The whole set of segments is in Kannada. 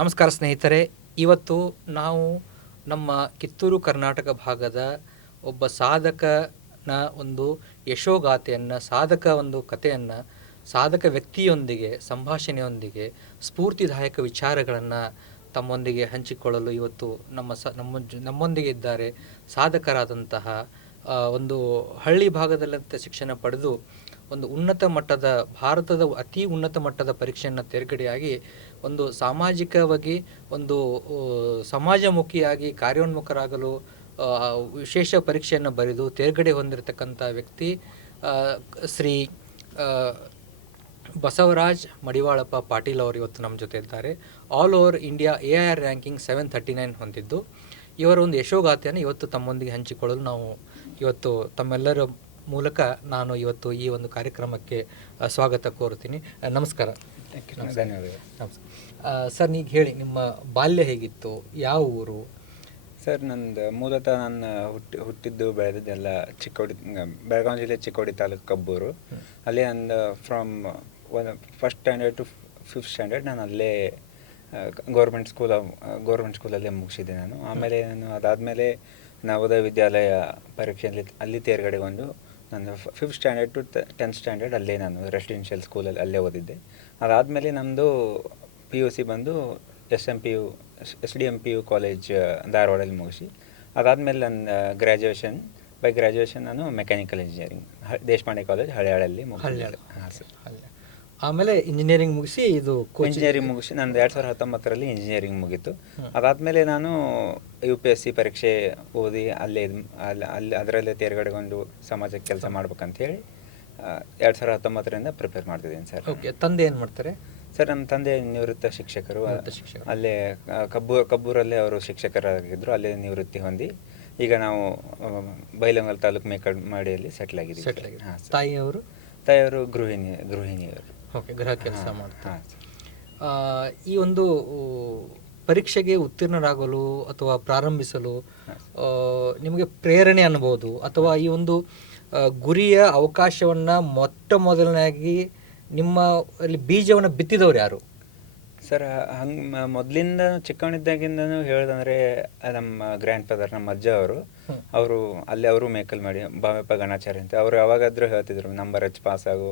ನಮಸ್ಕಾರ ಸ್ನೇಹಿತರೆ. ಇವತ್ತು ನಾವು ನಮ್ಮ ಕಿತ್ತೂರು ಕರ್ನಾಟಕ ಭಾಗದ ಒಬ್ಬ ಸಾಧಕನ ಒಂದು ಯಶೋಗಾಥೆಯನ್ನು, ಸಾಧಕ ಒಂದು ಕಥೆಯನ್ನು, ಸಾಧಕ ವ್ಯಕ್ತಿಯೊಂದಿಗೆ ಸಂಭಾಷಣೆಯೊಂದಿಗೆ ಸ್ಫೂರ್ತಿದಾಯಕ ವಿಚಾರಗಳನ್ನು ತಮ್ಮೊಂದಿಗೆ ಹಂಚಿಕೊಳ್ಳಲು ಇವತ್ತು ನಮ್ಮೊಂದಿಗೆ ಇದ್ದಾರೆ ಸಾಧಕರಾದಂತಹ ಒಂದು ಹಳ್ಳಿ ಭಾಗದಲ್ಲಂತ ಶಿಕ್ಷಣ ಪಡೆದು ಒಂದು ಉನ್ನತ ಮಟ್ಟದ, ಭಾರತದ ಅತಿ ಉನ್ನತ ಮಟ್ಟದ ಪರೀಕ್ಷೆಯನ್ನು ತೇರ್ಗಡೆಯಾಗಿ ಒಂದು ಸಾಮಾಜಿಕವಾಗಿ ಒಂದು ಸಮಾಜಮುಖಿಯಾಗಿ ಕಾರ್ಯೋನ್ಮುಖರಾಗಲು ವಿಶೇಷ ಪರೀಕ್ಷೆಯನ್ನು ಬರೆದು ತೇರ್ಗಡೆ ಹೊಂದಿರತಕ್ಕಂಥ ವ್ಯಕ್ತಿ ಶ್ರೀ ಬಸವರಾಜ್ ಮಡಿವಾಳಪ್ಪ ಪಾಟೀಲ್ ಅವರು ಇವತ್ತು ನಮ್ಮ ಜೊತೆ ಇದ್ದಾರೆ. All over India AIR ranking 739 ಹೊಂದಿದ್ದು ಇವರ ಒಂದು ಯಶೋಗಾಥೆಯನ್ನು ಇವತ್ತು ತಮ್ಮೊಂದಿಗೆ ಹಂಚಿಕೊಳ್ಳಲು ನಾವು ಇವತ್ತು ತಮ್ಮೆಲ್ಲರ ಮೂಲಕ ನಾನು ಇವತ್ತು ಈ ಒಂದು ಕಾರ್ಯಕ್ರಮಕ್ಕೆ ಸ್ವಾಗತ ಕೋರುತ್ತೀನಿ. ನಮಸ್ಕಾರ. ಧನ್ಯವಾದಗಳು ಸರ್, ಈಗ ಹೇಳಿ, ನಿಮ್ಮ ಬಾಲ್ಯ ಹೇಗಿತ್ತು, ಯಾವ ಊರು? ಸರ್, ನಂದು ಮೂಲತಃ ನಾನು ಹುಟ್ಟಿದ್ದು ಬೆಳೆದಿದ್ದೆಲ್ಲ ಬೆಳಗಾವಿ ಜಿಲ್ಲೆ ಚಿಕ್ಕೋಡಿ ತಾಲೂಕು ಕಬ್ಬೂರು. ಅಲ್ಲಿ ನಂದು from first standard to 5th standard ನಾನು ಅಲ್ಲೇ ಗೌರ್ಮೆಂಟ್ ಸ್ಕೂಲಲ್ಲೇ ಮುಗಿಸಿದ್ದೆ ನಾನು. ಆಮೇಲೆ ನಾನು ಅದಾದಮೇಲೆ ನವೋದಯ ವಿದ್ಯಾಲಯ ಪರೀಕ್ಷೆಯಲ್ಲಿ ಅಲ್ಲಿ ತೇರ್ಗಡೆಗೊಂಡು ನಾನು 5th standard to 10th standard ಅಲ್ಲೇ ನಾನು ರೆಸಿಡೆನ್ಷಿಯಲ್ ಸ್ಕೂಲಲ್ಲಿ ಅಲ್ಲೇ ಓದಿದ್ದೆ. ಅದಾದಮೇಲೆ ನಮ್ಮದು PUC ಬಂದು SDMPU ಕಾಲೇಜ್ ಧಾರವಾಡಲ್ಲಿ ಮುಗಿಸಿ, ಅದಾದಮೇಲೆ ನನ್ನ ಗ್ರ್ಯಾಜುಯೇಷನ್ ನಾನು ಮೆಕ್ಯಾನಿಕಲ್ ಇಂಜಿನಿಯರಿಂಗ್ ದೇಶಪಾಂಡೆ ಕಾಲೇಜ್ ಹಳೆಯಾಳಲ್ಲಿ ಮುಗಿಸಿ. ಹಾಂ ಸರ್. ಆಮೇಲೆ ಇಂಜಿನಿಯರಿಂಗ್ ಮುಗಿಸಿ ಇಂಜಿನಿಯರಿಂಗ್ ಮುಗಿಸಿ ನಂದು 2019ರಲ್ಲಿ ಇಂಜಿನಿಯರಿಂಗ್ ಮುಗೀತು. ಅದಾದಮೇಲೆ ನಾನು UPSC ಪರೀಕ್ಷೆ ಓದಿ ಅಲ್ಲಿ ಅದರಲ್ಲೇ ತೇರ್ಗಡೆಗೊಂಡು ಸಮಾಜಕ್ಕೆ ಕೆಲಸ ಮಾಡ್ಬೇಕಂತೇಳಿ 2019ರಿಂದ ಪ್ರಿಪೇರ್ ಮಾಡ್ತಿದ್ದೀನಿ ಸರ್. ಓಕೆ. ತಂದೆ ಏನು ಮಾಡ್ತಾರೆ? ಸರ್, ನಮ್ಮ ತಂದೆ ನಿವೃತ್ತ ಶಿಕ್ಷಕರು. ಅಲ್ಲೇ ಕಬ್ಬೂರಲ್ಲೇ ಅವರು ಶಿಕ್ಷಕರಾಗಿದ್ದರು. ಅಲ್ಲೇ ನಿವೃತ್ತಿ ಹೊಂದಿ ಈಗ ನಾವು ಬೈಲಹೊಂಗಲ ತಾಲೂಕು ಮೇಕಮಾಡಿಯಲ್ಲಿ ಸೆಟ್ಲ್ ಆಗಿದ್ದೀವಿ. ಹಾಂ. ತಾಯಿಯವರು ಗೃಹಿಣಿಯವರು. ಓಕೆ, ಗೃಹ ಕೆಲಸ ಮಾಡ್ತಾರೆ. ಈ ಒಂದು ಪರೀಕ್ಷೆಗೆ ಉತ್ತೀರ್ಣರಾಗಲು ಅಥವಾ ಪ್ರಾರಂಭಿಸಲು ನಿಮಗೆ ಪ್ರೇರಣೆ ಅನ್ಬೋದು, ಅಥವಾ ಈ ಒಂದು ಗುರಿಯ ಅವಕಾಶವನ್ನು ಮೊದಲನೇಯಾಗಿ ನಿಮ್ಮ ಅಲ್ಲಿ ಬೀಜವನ್ನು ಬಿತ್ತಿದವ್ರು ಯಾರು? ಸರ್, ಹಂಗೆ ಮೊದಲಿಂದ ಚಿಕ್ಕವನಿದ್ದಾಗಿಂದನೂ ಹೇಳೋದಂದರೆ ನಮ್ಮ ಗ್ರ್ಯಾಂಡ್ ಫಾದರ್, ನಮ್ಮ ಅಜ್ಜ ಅವರು ಅಲ್ಲಿ ಅವರು ಮೇಕಲ್ ಮಾಡಿ ಬಾಮಪ್ಪ ಗಣಾಚಾರ್ಯ ಅಂತ ಅವರು ಯಾವಾಗಾದರೂ ಹೇಳ್ತಿದ್ರು, ನಂಬರ್ ಹಚ್ಚಿ ಪಾಸ್ ಆಗು,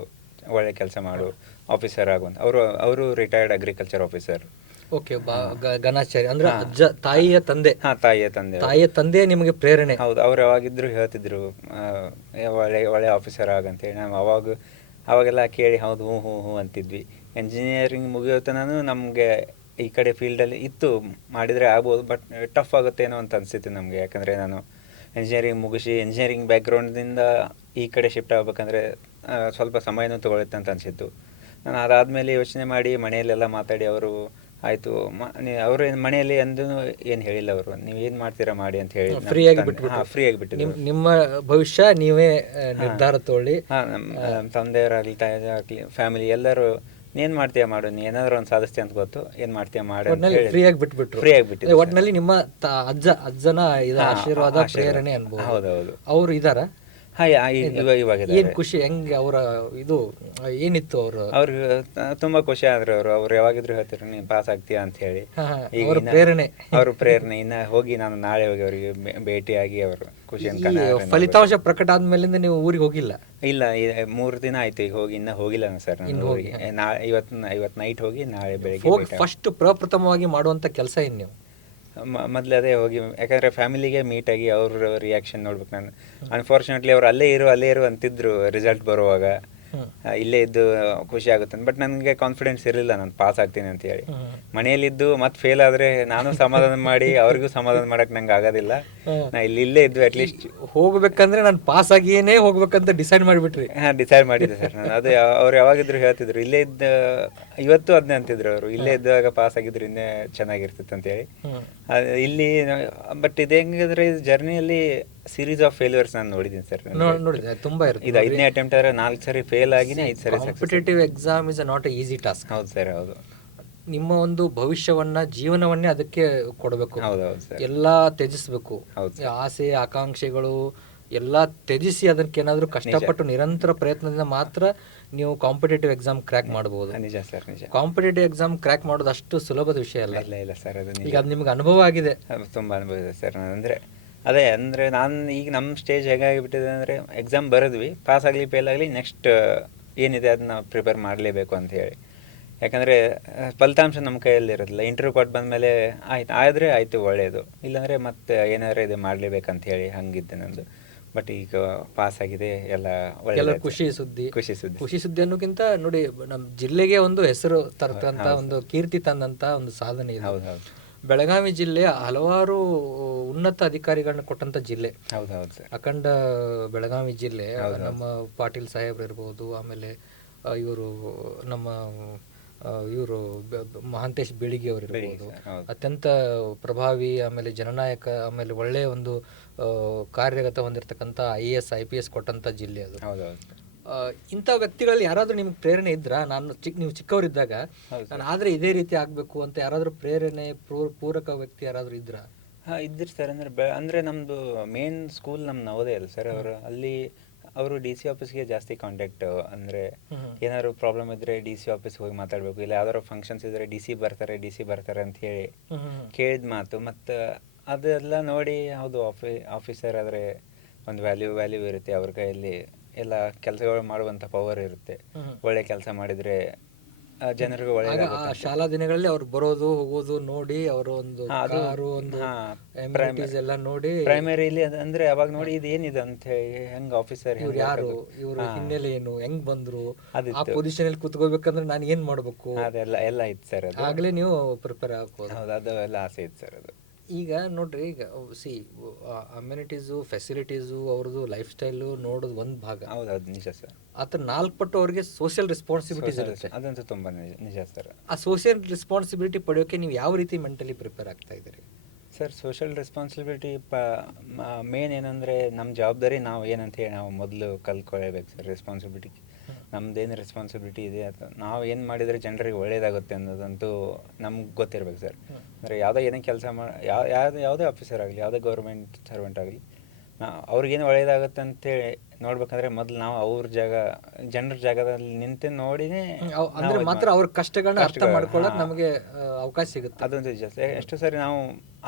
ಒಳ್ಳೆ ಕೆಲಸ ಮಾಡು, ಆಫೀಸರ್ ಆಗು ಅಂತ. ಅವರು retired agriculture officer. Okay. Ganacharya ಅಂದ್ರೆ ಅಜ್ಜ, ತಾಯಿಯ ತಂದೆ. ಹಾಂ, ತಾಯಿಯ ತಂದೆ ನಿಮಗೆ ಪ್ರೇರಣೆ? ಹೌದು. ಅವ್ರು ಯಾವಾಗಿದ್ರು ಹೇಳ್ತಿದ್ರು ಒಳ್ಳೆ ಆಫೀಸರ್ ಆಗಂತೇಳಿ. ನಾವು ಅವಾಗೆಲ್ಲ ಕೇಳಿ ಹೌದು ಹ್ಞೂ ಹ್ಞೂ ಹ್ಞೂ ಅಂತಿದ್ವಿ. ಇಂಜಿನಿಯರಿಂಗ್ ಮುಗಿಯೋತನೂ ನಮಗೆ ಈ ಕಡೆ ಫೀಲ್ಡಲ್ಲಿ ಇತ್ತು, ಮಾಡಿದರೆ ಆಗ್ಬೋದು, ಬಟ್ ಟಫ್ ಆಗುತ್ತೇನೋ ಅಂತ ಅನಿಸಿತ್ತು ನಮಗೆ. ಯಾಕಂದರೆ ನಾನು ಇಂಜಿನಿಯರಿಂಗ್ ಮುಗಿಸಿ ಇಂಜಿನಿಯರಿಂಗ್ ಬ್ಯಾಕ್ಗ್ರೌಂಡ್ದಿಂದ ಈ ಕಡೆ ಶಿಫ್ಟ್ ಆಗ್ಬೇಕಂದ್ರೆ ಸ್ವಲ್ಪ ಸಮಯನೂ ತೊಗೊಳುತ್ತೆ ಅಂತ ಅನಿಸಿತ್ತು. ನಾನು ಅದಾದಮೇಲೆ ಯೋಚನೆ ಮಾಡಿ ಮನೆಯಲ್ಲೆಲ್ಲ ಮಾತಾಡಿ ಅವರು ಆಯಿತು, ಅವರು ಮನೆಯಲ್ಲಿ ಅಂದೂ ಏನು ಹೇಳಿಲ್ಲ. ಅವರು ನೀವು ಏನು ಮಾಡ್ತೀರಾ ಮಾಡಿ ಅಂತ ಹೇಳಿ ಫ್ರೀಯಾಗಿ ಬಿಟ್ಟು ನಿಮ್ಮ ಭವಿಷ್ಯ ನೀವೇ ನಿರ್ಧಾರ ತಗೊಳ್ಳಿ. ಹಾಂ, ನಮ್ಮ ತಂದೆಯವರಾಗಲಿ ತಾಯಿಯವರಾಗಲಿ ಫ್ಯಾಮಿಲಿ ಎಲ್ಲರೂ ಏನು ಮಾಡ್ತೀಯ ಮಾಡು, ನೀ ಏನಾದರೂ ಒಂದು ಸಾಧಿಸ್ತೀಯ ಅಂತ ಗೊತ್ತು, ಏನು ಮಾಡ್ತೀಯ ಮಾಡು ಅಂತ ಹೇಳಿ ಫ್ರೀಯಾಗಿ ಬಿಟ್ಟು ಒಟ್ಟಿನಲ್ಲಿ ನಿಮ್ಮ ಅಜ್ಜನ ಆಶೀರ್ವಾದ, ಪ್ರೇರಣೆ ಅನ್ಬೋದು. ಹೌದೌದು. ಅವರು ಇದಾರ? ಇವಾಗ ಏನು ಖುಷಿ, ಹೆಂಗೆ ಅವರ ಇದು ಏನಿತ್ತು? ಅವ್ರಿಗೆ ತುಂಬ ಖುಷಿ ಆದ್ರು. ಅವ್ರು ಯಾವಾಗಿದ್ರು ಹೇಳ್ತಿದ್ರು ನೀನು ಪಾಸ್ ಆಗ್ತೀಯಾ ಅಂತ ಹೇಳಿ. ಅವ್ರ ಪ್ರೇರಣೆ ಇನ್ನ ಹೋಗಿ ನಾನು ನಾಳೆ ಹೋಗಿ ಅವರಿಗೆ ಭೇಟಿಯಾಗಿ ಅವರು ಖುಷಿಯನ್ನು. ಫಲಿತಾಂಶ ಪ್ರಕಟ ಆದ್ಮೇಲಿಂದ ನೀವು ಊರಿಗೆ ಹೋಗಿಲ್ಲ? ಇಲ್ಲ, 3 ದಿನ ಆಯ್ತು ಈಗ ಹೋಗಿ. ಇನ್ನ ಹೋಗಿಲ್ಲ ಸರ್. ಇವತ್ತು ನೈಟ್ ಹೋಗಿ ನಾಳೆ ಬೆಳಿಗ್ಗೆ ಫಸ್ಟ್ ಪ್ರಪ್ರಥಮವಾಗಿ ಮಾಡುವಂತ ಕೆಲಸ ಏನು ನೀವು? ಮೊದಲು ಅದೇ ಹೋಗಿ, ಯಾಕಂದರೆ ಫ್ಯಾಮಿಲಿಗೆ ಮೀಟಾಗಿ ಅವ್ರ ರಿಯಾಕ್ಷನ್ ನೋಡ್ಬೇಕು. ನಾನು ಅನ್ಫಾರ್ಚುನೇಟ್ಲಿ ಅವ್ರು ಅಲ್ಲೇ ಇರು ಅಂತಿದ್ರು ರಿಸಲ್ಟ್ ಬರುವಾಗ. ಇಲ್ಲೇ ಇದ್ದು ಖುಷಿ ಆಗುತ್ತೆ, ಬಟ್ ನನಗೆ ಕಾನ್ಫಿಡೆನ್ಸ್ ಇರಲಿಲ್ಲ ನಾನು ಪಾಸ್ ಆಗ್ತೀನಿ ಅಂತ ಹೇಳಿ. ಮನೆಯಲ್ಲಿದ್ದು ಮತ್ತೆ ಫೇಲ್ ಆದರೆ ನಾನು ಸಮಾಧಾನ ಮಾಡಿ ಅವ್ರಿಗೂ ಸಮಾಧಾನ ಮಾಡಕ್ಕೆ ನಂಗೆ ಆಗೋದಿಲ್ಲ. ನಾ ಇಲ್ಲೇ ಇದ್ದು ಅಟ್ಲೀಸ್ಟ್ ಹೋಗ್ಬೇಕಂದ್ರೆ ನಾನು ಪಾಸ್ ಆಗಿಯೇ ಹೋಗ್ಬೇಕಂತ ಡಿಸೈಡ್ ಮಾಡಿಬಿಟ್ರಿ? ಹಾಂ, ಡಿಸೈಡ್ ಮಾಡಿದ್ದೆ ಸರ್ ನಾನು. ಅದೇ ಅವ್ರು ಯಾವಾಗಿದ್ರು ಹೇಳ್ತಿದ್ರು, ಇಲ್ಲೇ ಇದ್ದ ಇವತ್ತು ಅದನ್ನೇ ಅಂತಿದ್ರು ಅವರು, ಇಲ್ಲೇ ಇದ್ದಾಗ ಪಾಸ್ ಆಗಿದ್ರು ಇನ್ನೇ ಚೆನ್ನಾಗಿರ್ತಿತ್ತು ಅಂತೇಳಿ. ಇಲ್ಲಿ ಬಟ್ ಇದು ಹೆಂಗಿದ್ರೆ ಜರ್ನಿಯಲ್ಲಿ ಸೀರೀಸ್ ಆಫ್ ಫೇಲ್ಯೂರ್ಸ್ ನಾನು ನೋಡಿದ್ದೀನಿ ಸರ್. ನೋಡಿದೆ, ತುಂಬಾ ಇರುತ್ತೆ. ಇದು 5ನೇ ಅಟೆಂಪ್ಟ್ ಆದರೆ 4 ಸರಿ ಫೇಲ್ ಆಗಿನೇ 5 ಸರಿ competitive exam is not A easy task. ಹೌದು ಸರ್, ಹೌದು. ನಿಮ್ಮ ಒಂದು ಭವಿಷ್ಯವನ್ನ, ಜೀವನವನ್ನೇ ಅದಕ್ಕೆ ಕೊಡಬೇಕು. ಹೌದೌದು ಸರ್. ಎಲ್ಲ ತ್ಯಜಿಸ್ಬೇಕು, ಆಸೆ ಆಕಾಂಕ್ಷೆಗಳು ಎಲ್ಲ ತ್ಯಜಿಸಿ ಅದಕ್ಕೆ ಏನಾದರೂ ಕಷ್ಟಪಟ್ಟು ನಿರಂತರ ಪ್ರಯತ್ನದಿಂದ ಮಾತ್ರ ನೀವು ಕಾಂಪಿಟೇಟಿವ್ ಎಕ್ಸಾಮ್ ಕ್ರ್ಯಾಕ್ ಮಾಡ್ಬೋದು. ನಿಜ ಸರ್, ನಿಜ. ಕಾಂಪಿಟೇಟಿವ್ ಎಕ್ಸಾಮ್ ಕ್ರ್ಯಾಕ್ ಮಾಡೋದು ಅಷ್ಟು ಸುಲಭದ ವಿಷಯ ಅಲ್ಲ. ಇಲ್ಲ ಸರ್, ಅದು ಈಗ ಅದು ನಿಮ್ಗೆ ಅನುಭವ ಆಗಿದೆ. ತುಂಬ ಅನುಭವ ಇದೆ ಸರ್. ಅಂದರೆ ಅದೇ ಅಂದರೆ ನಾನು ಈಗ ನಮ್ಮ ಸ್ಟೇಜ್ ಹೇಗಾಗಿಬಿಟ್ಟಿದೆ ಅಂದರೆ ಎಕ್ಸಾಮ್ ಬರೆದ್ವಿ, ಪಾಸ್ ಆಗಲಿ ಫೇಲ್ ಆಗಲಿ ನೆಕ್ಸ್ಟ್ ಏನಿದೆ ಅದನ್ನ ಪ್ರಿಪೇರ್ ಮಾಡಲೇಬೇಕು ಅಂತ ಹೇಳಿ. ಯಾಕಂದರೆ ಫಲಿತಾಂಶ ನಮ್ಮ ಕೈಯಲ್ಲಿ ಇರೋದಿಲ್ಲ. ಇಂಟರ್ವ್ಯೂ ಕೊಟ್ಟು ಬಂದಮೇಲೆ ಆಯ್ತು ಆದರೆ ಆಯಿತು ಒಳ್ಳೆಯದು, ಇಲ್ಲಾಂದರೆ ಮತ್ತೆ ಏನಾದರೂ ಇದು ಮಾಡಲೇಬೇಕಂತ ಹೇಳಿ ಹಂಗಿದ್ದೆ ನಂದು. ಬಟ್ ಈಗ ಪಾಸ್ ಆಗಿದೆ, ಎಲ್ಲ ಒಳ್ಳೆ ಖುಷಿ ಸುದ್ದಿ. ಖುಷಿ ಸುದ್ದಿ ಅನ್ನೋಕ್ಕಿಂತ ನೋಡಿ, ನಮ್ಮ ಜಿಲ್ಲೆಗೆ ಒಂದು ಹೆಸರು ತರ್ತಂತ ಒಂದು ಕೀರ್ತಿ ತಂದಂತ ಒಂದು ಸಾಧನೆ ಇದೆ. ಹೌದು. ಬೆಳಗಾವಿ ಜಿಲ್ಲೆ ಹಲವಾರು ಉನ್ನತ ಅಧಿಕಾರಿಗಳನ್ನ ಕೊಟ್ಟಂತ ಜಿಲ್ಲೆ. ಹೌದು ಸರ್. ಅಖಂಡ ಬೆಳಗಾವಿ ಜಿಲ್ಲೆ, ನಮ್ಮ ಪಾಟೀಲ್ ಸಾಹೇಬ್ರು ಇರ್ಬೋದು, ಆಮೇಲೆ ಇವರು ನಮ್ಮ ಇವರು ಮಹಾಂತೇಶ್ ಬೀಳಿಗೆ ಅವರು ಇರ್ಬೋದು, ಅತ್ಯಂತ ಪ್ರಭಾವಿ, ಆಮೇಲೆ ಜನನಾಯಕ, ಆಮೇಲೆ ಒಳ್ಳೆಯ ಒಂದು ಕಾರ್ಯಗತ ಹೊಂದಿರತಕ್ಕಂಥ IAS IPS ಕೊಟ್ಟಂತ ಜಿಲ್ಲೆ ಅದು. ಇಂಥ ವ್ಯಕ್ತಿಗಳಲ್ಲಿ ಯಾರಾದ್ರೂ ನಿಮ್ಗೆ ಪ್ರೇರಣೆ ಇದ್ರ? ನೀವು ಚಿಕ್ಕವರಿದ್ದಾಗ ನಾನು ಆದ್ರೆ ಇದೇ ರೀತಿ ಆಗ್ಬೇಕು ಅಂತ ಯಾರಾದ್ರೂ ಪ್ರೇರಣೆ ಪೂರಕ ವ್ಯಕ್ತಿ ಯಾರಾದ್ರೂ ಇದ್ರ? ಇದ್ರಿ ಸರ್. ಅಂದ್ರೆ ನಮ್ದು ಮೇನ್ ಸ್ಕೂಲ್ ನಮ್ಮ ನವೋದಯ ಅಲ್ಲ ಸರ್. ಅವರು DC ಆಫೀಸ್ಗೆ ಜಾಸ್ತಿ ಕಾಂಟ್ಯಾಕ್ಟ್. ಅಂದರೆ ಏನಾದ್ರು ಪ್ರಾಬ್ಲಮ್ ಇದ್ರೆ DC ಆಫೀಸ್ಗೆ ಹೋಗಿ ಮಾತಾಡಬೇಕು, ಇಲ್ಲ ಯಾವ್ದಾದ್ರು ಫಂಕ್ಷನ್ಸ್ ಇದ್ರೆ DC ಬರ್ತಾರೆ ಅಂತ ಹೇಳಿ ಕೇಳಿದ ಮಾತು. ಮತ್ತು ಅದೆಲ್ಲ ನೋಡಿ ಹೌದು, ಆಫೀಸರ್ ಆದರೆ ಒಂದು ವ್ಯಾಲ್ಯೂ ಇರುತ್ತೆ, ಅವ್ರ ಕೈಯಲ್ಲಿ ಎಲ್ಲ ಕೆಲಸಗಳು ಮಾಡುವಂಥ ಪವರ್ ಇರುತ್ತೆ. ಒಳ್ಳೆ ಕೆಲಸ ಮಾಡಿದರೆ ಜನರಿಗೆ ಒಳ್ಳೆ. ಶಾಲಾ ದಿನಗಳಲ್ಲಿ ಅವ್ರು ಬರೋದು ಹೋಗೋದು ನೋಡಿ, ಅವರು ಒಂದು ಎಲ್ಲ ನೋಡಿ ಪ್ರೈಮರಿಲಿ ಅಂದ್ರೆ ಅವಾಗ ನೋಡಿ ಇದು ಏನಿದೆ ಅಂತ ಹೇಳಿ, ಹೆಂಗ್ ಆಫೀಸರ್ ಯಾರು, ಇವ್ರ ಹಿನ್ನೆಲೆ ಏನು, ಹೆಂಗ್ ಬಂದ್ರು, ಆ ಪೊಸಿಷನ್ ಅಲ್ಲಿ ಕುತ್ಕೋಬೇಕಂದ್ರೆ ನಾನು ಏನ್ ಮಾಡ್ಬೇಕು, ಅದೆಲ್ಲ ಇತ್ತು ಸರ್. ಆಗ್ಲೇ ನೀವು ಪ್ರಿಪೇರ್ ಆಗ್ಬೋದು. ಅದೆಲ್ಲ ಆಸೆ ಇತ್ತು ಸರ್. ಅದು ಈಗ ನೋಡ್ರಿ, ಈಗ ಅಮ್ಯುನಿಟೀಸು, ಫೆಸಿಲಿಟೀಸು, ಅವ್ರದ್ದು ಲೈಫ್ ಸ್ಟೈಲು ನೋಡೋದು ಒಂದು ಭಾಗ. ಹೌದು, ನಿಜ ಸರ್. ಆತ 4 ಪಟ್ಟು ಅವ್ರಿಗೆ ಸೋಷಿಯಲ್ ರೆಸ್ಪಾನ್ಸಿಬಿಲಿಟೀಸ್ ಇರುತ್ತೆ. ಅದಂತೂ ತುಂಬಾ ನಿಜ ಸರ್. ಆ ಸೋಷಿಯಲ್ ರೆಸ್ಪಾನ್ಸಿಬಿಲಿಟಿ ಪಡೆಯೋಕೆ ನೀವು ಯಾವ ರೀತಿ ಮೆಂಟಲಿ ಪ್ರಿಪೇರ್ ಆಗ್ತಾ ಇದ್ದೀರಿ ಸರ್? ಸೋಷಿಯಲ್ ರೆಸ್ಪಾನ್ಸಿಬಿಲಿಟಿ ಮೇನ್ ಏನಂದರೆ ನಮ್ಮ ಜವಾಬ್ದಾರಿ ನಾವು ಏನಂತ ಹೇಳಿ ನಾವು ಮೊದಲು ಕಲ್ತ್ಕೊಳ್ಬೇಕು ಸರ್. ರೆಸ್ಪಾನ್ಸಿಬಿಲಿಟಿ ನಮ್ದೇನು ರೆಸ್ಪಾನ್ಸಿಬಿಲಿಟಿ ಇದೆ ಅಥವಾ ನಾವು ಏನು ಮಾಡಿದರೆ ಜನರಿಗೆ ಒಳ್ಳೇದಾಗುತ್ತೆ ಅನ್ನೋದಂತೂ ನಮ್ಗೆ ಗೊತ್ತಿರ್ಬೇಕು ಸರ್. ಅಂದರೆ ಯಾವುದೇ ಏನೇ ಕೆಲಸ ಯಾವುದೇ ಆಫೀಸರ್ ಆಗಲಿ, ಯಾವುದೇ ಗೌರ್ಮೆಂಟ್ ಸರ್ವೆಂಟ್ ಆಗಲಿ, ಅವ್ರಿಗೇನು ಒಳ್ಳೇದಾಗುತ್ತೆ ಅಂತೇಳಿ ನೋಡ್ಬೇಕಂದ್ರೆ ಮೊದಲು ನಾವು ಅವ್ರ ಜನರ ಜಾಗದಲ್ಲಿ ನಿಂತು ನೋಡಿನೇ ಅಂದ್ರೆ ಮಾತ್ರ ಅವ್ರ ಕಷ್ಟಗಳನ್ನ ಅರ್ಥ ಮಾಡ್ಕೊಳ್ಳೋಕೆ ನಮಗೆ ಅವಕಾಶ ಸಿಗುತ್ತೆ. ಅದೊಂದು ನಿಜ. ಎಷ್ಟು ಸರಿ ನಾವು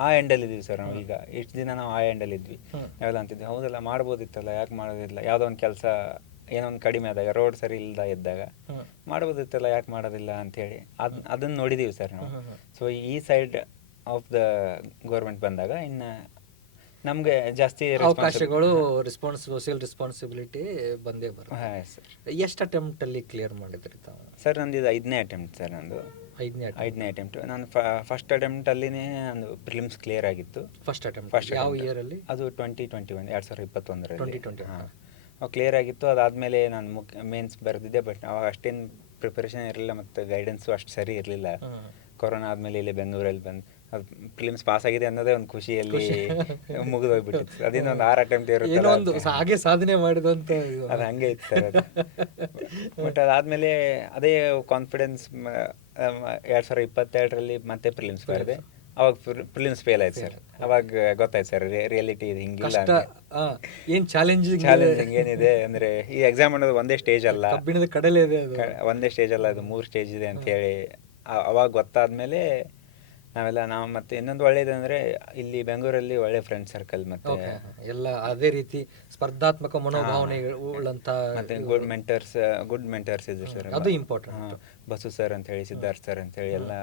ಆ ಎಂಡಲ್ಲಿ ಇದ್ವಿ ಸರ್. ನಾವು ಈಗ ಇಷ್ಟು ದಿನ ನಾವು ಆ ಎಂಡಲ್ಲಿ ಇದ್ವಿ, ನಾವೆಲ್ಲ ಅಂತಿದ್ವಿ ಹೌದಲ್ಲ ಮಾಡ್ಬೋದಿತ್ತಲ್ಲ, ಯಾಕೆ ಮಾಡೋದಿಲ್ಲ, ಯಾವುದೋ ಒಂದು ಕೆಲಸ ಏನೋ ಒಂದು ಕಡಿಮೆ ಆದಾಗ, ರೋಡ್ ಸರಿ ಇಲ್ದ ಇದ್ದಾಗ ಮಾಡ್ಬೋದಿತ್ತಲ್ಲ, ಯಾಕೆ ಮಾಡೋದಿಲ್ಲ ಅಂತೇಳಿ ಅದನ್ನ ನೋಡಿದೀವಿ ಸರ್ ನಾವು. ಸೊ ಈ ಸೈಡ್ ಆಫ್ ದ ಗೌರ್ಮೆಂಟ್ ಬಂದಾಗ ಇನ್ನು ನಮಗೆ ಜಾಸ್ತಿ ಅವಕಾಶಗಳು, ಸೋಷಿಯಲ್ ರೆಸ್ಪಾನ್ಸಿಬಿಲಿಟಿ ಬಂದೇ ಬರುತ್ತೆ. ಎಷ್ಟು ಅಟೆಂಪ್ಟ್ ಅಲ್ಲಿ ಕ್ಲಿಯರ್ ಮಾಡಿದ್ರಿ ತಾವು? ಸರ್ ನಂದು ಇದು 5ನೇ ಅಟೆಂಪ್ಟ್ ಸರ್. ನಂದು 5ನೇ ಅಟೆಂಪ್ಟ್. ನಾನು ಫಸ್ಟ್ ಅಟೆಂಪ್ಟ್ ಅಲ್ಲಿನೇ ಒಂದು ಪ್ರಿಲಿಮ್ಸ್ ಕ್ಲಿಯರ್ ಆಗಿತ್ತು. ಫಸ್ಟ್ ಅಟೆಂಪ್ಟ್ ಯಾವ ಇಯರ್ ಅಲ್ಲಿ? ಅದು 2021, 2021ರಲ್ಲಿ 2020 ಕ್ಲಿಯರ್ ಆಗಿತ್ತು. ಅದಾದಮೇಲೆ ನಾನು ಮೇನ್ಸ್ ಬರೆದಿದ್ದೆ. ಬಟ್ ಅವಾಗ ಅಷ್ಟೇನು ಪ್ರಿಪರೇಷನ್ ಇರಲಿಲ್ಲ ಮತ್ತು ಗೈಡೆನ್ಸು ಅಷ್ಟು ಸರಿ ಇರಲಿಲ್ಲ. ಕೊರೋನಾ ಆದಮೇಲೆ ಇಲ್ಲಿ ಬೆಂಗಳೂರಲ್ಲಿ ಬಂದು ಅದು ಪ್ರಿಲಿಮ್ಸ್ ಪಾಸ್ ಆಗಿದೆ ಅನ್ನೋದೇ ಒಂದು ಖುಷಿಯಲ್ಲಿ ಮುಗಿದೋಗ್ಬಿಟ್ಟಿತ್ತು. ಅದೇನೋ ಒಂದು 6 ಅಟೆಂಪ್ಟ್ ಇರುತ್ತೆ, ಹಾಗೆ ಸಾಧನೆ ಮಾಡಿದಂತ ಅದು ಹಂಗೆ ಇತ್ತು ಸರ್. ಅದು ಬಟ್ ಅದಾದಮೇಲೆ ಅದೇ ಕಾನ್ಫಿಡೆನ್ಸ್ 2022ರಲ್ಲಿ ಮತ್ತೆ ಪ್ರಿಲಿಮ್ಸ್ ಬರೆದೆ. ಅವಾಗ ಪ್ರಿಲಿಮ್ಸ್ ಫೇಲ್ ಆಯ್ತು ಸರ್. ಅವಾಗ ಗೊತ್ತಾಯ್ತು ಸರ್ ರಿಯಾಲಿಟಿ ಇದು ಹಿಂಗಿಲ್ಲ, ಏನು ಚಾಲೆಂಜಿಂಗ್ ಏನಿದೆ ಅಂದರೆ ಈ ಎಕ್ಸಾಮ್ ಅನ್ನೋದು ಒಂದೇ ಸ್ಟೇಜ್ ಅಲ್ಲ, ಕಡಲೆ ಇದೆ, ಒಂದೇ ಸ್ಟೇಜ್ ಅಲ್ಲ, ಅದು 3 ಸ್ಟೇಜ್ ಇದೆ ಅಂತ ಹೇಳಿ ಅವಾಗ ಗೊತ್ತಾದ್ಮೇಲೆ ನಾವು ಮತ್ತೆ ಇನ್ನೊಂದು ಒಳ್ಳೇದಂದ್ರೆ ಇಲ್ಲಿ ಬೆಂಗಳೂರಲ್ಲಿ ಒಳ್ಳೆ ಫ್ರೆಂಡ್ ಸರ್ಕಲ್ ಮತ್ತೆ ಎಲ್ಲ ಅದೇ ರೀತಿ ಸ್ಪರ್ಧಾತ್ಮಕ ಮನೋಭಾವನೆ ಉಳ್ಳಂತ ಮತ್ತೆ ಗುಡ್ ಮೆಂಟರ್ಸ್ ಇದ್ರು ಸರ್. ಅದು ಇಂಪಾರ್ಟೆಂಟ್. ಬಸು ಸರ್ ಅಂತ ಹೇಳಿ, ಸಿದ್ಧಾರ್ಥ್ ಸರ್ ಅಂತ ಹೇಳಿ ಎಲ್ಲ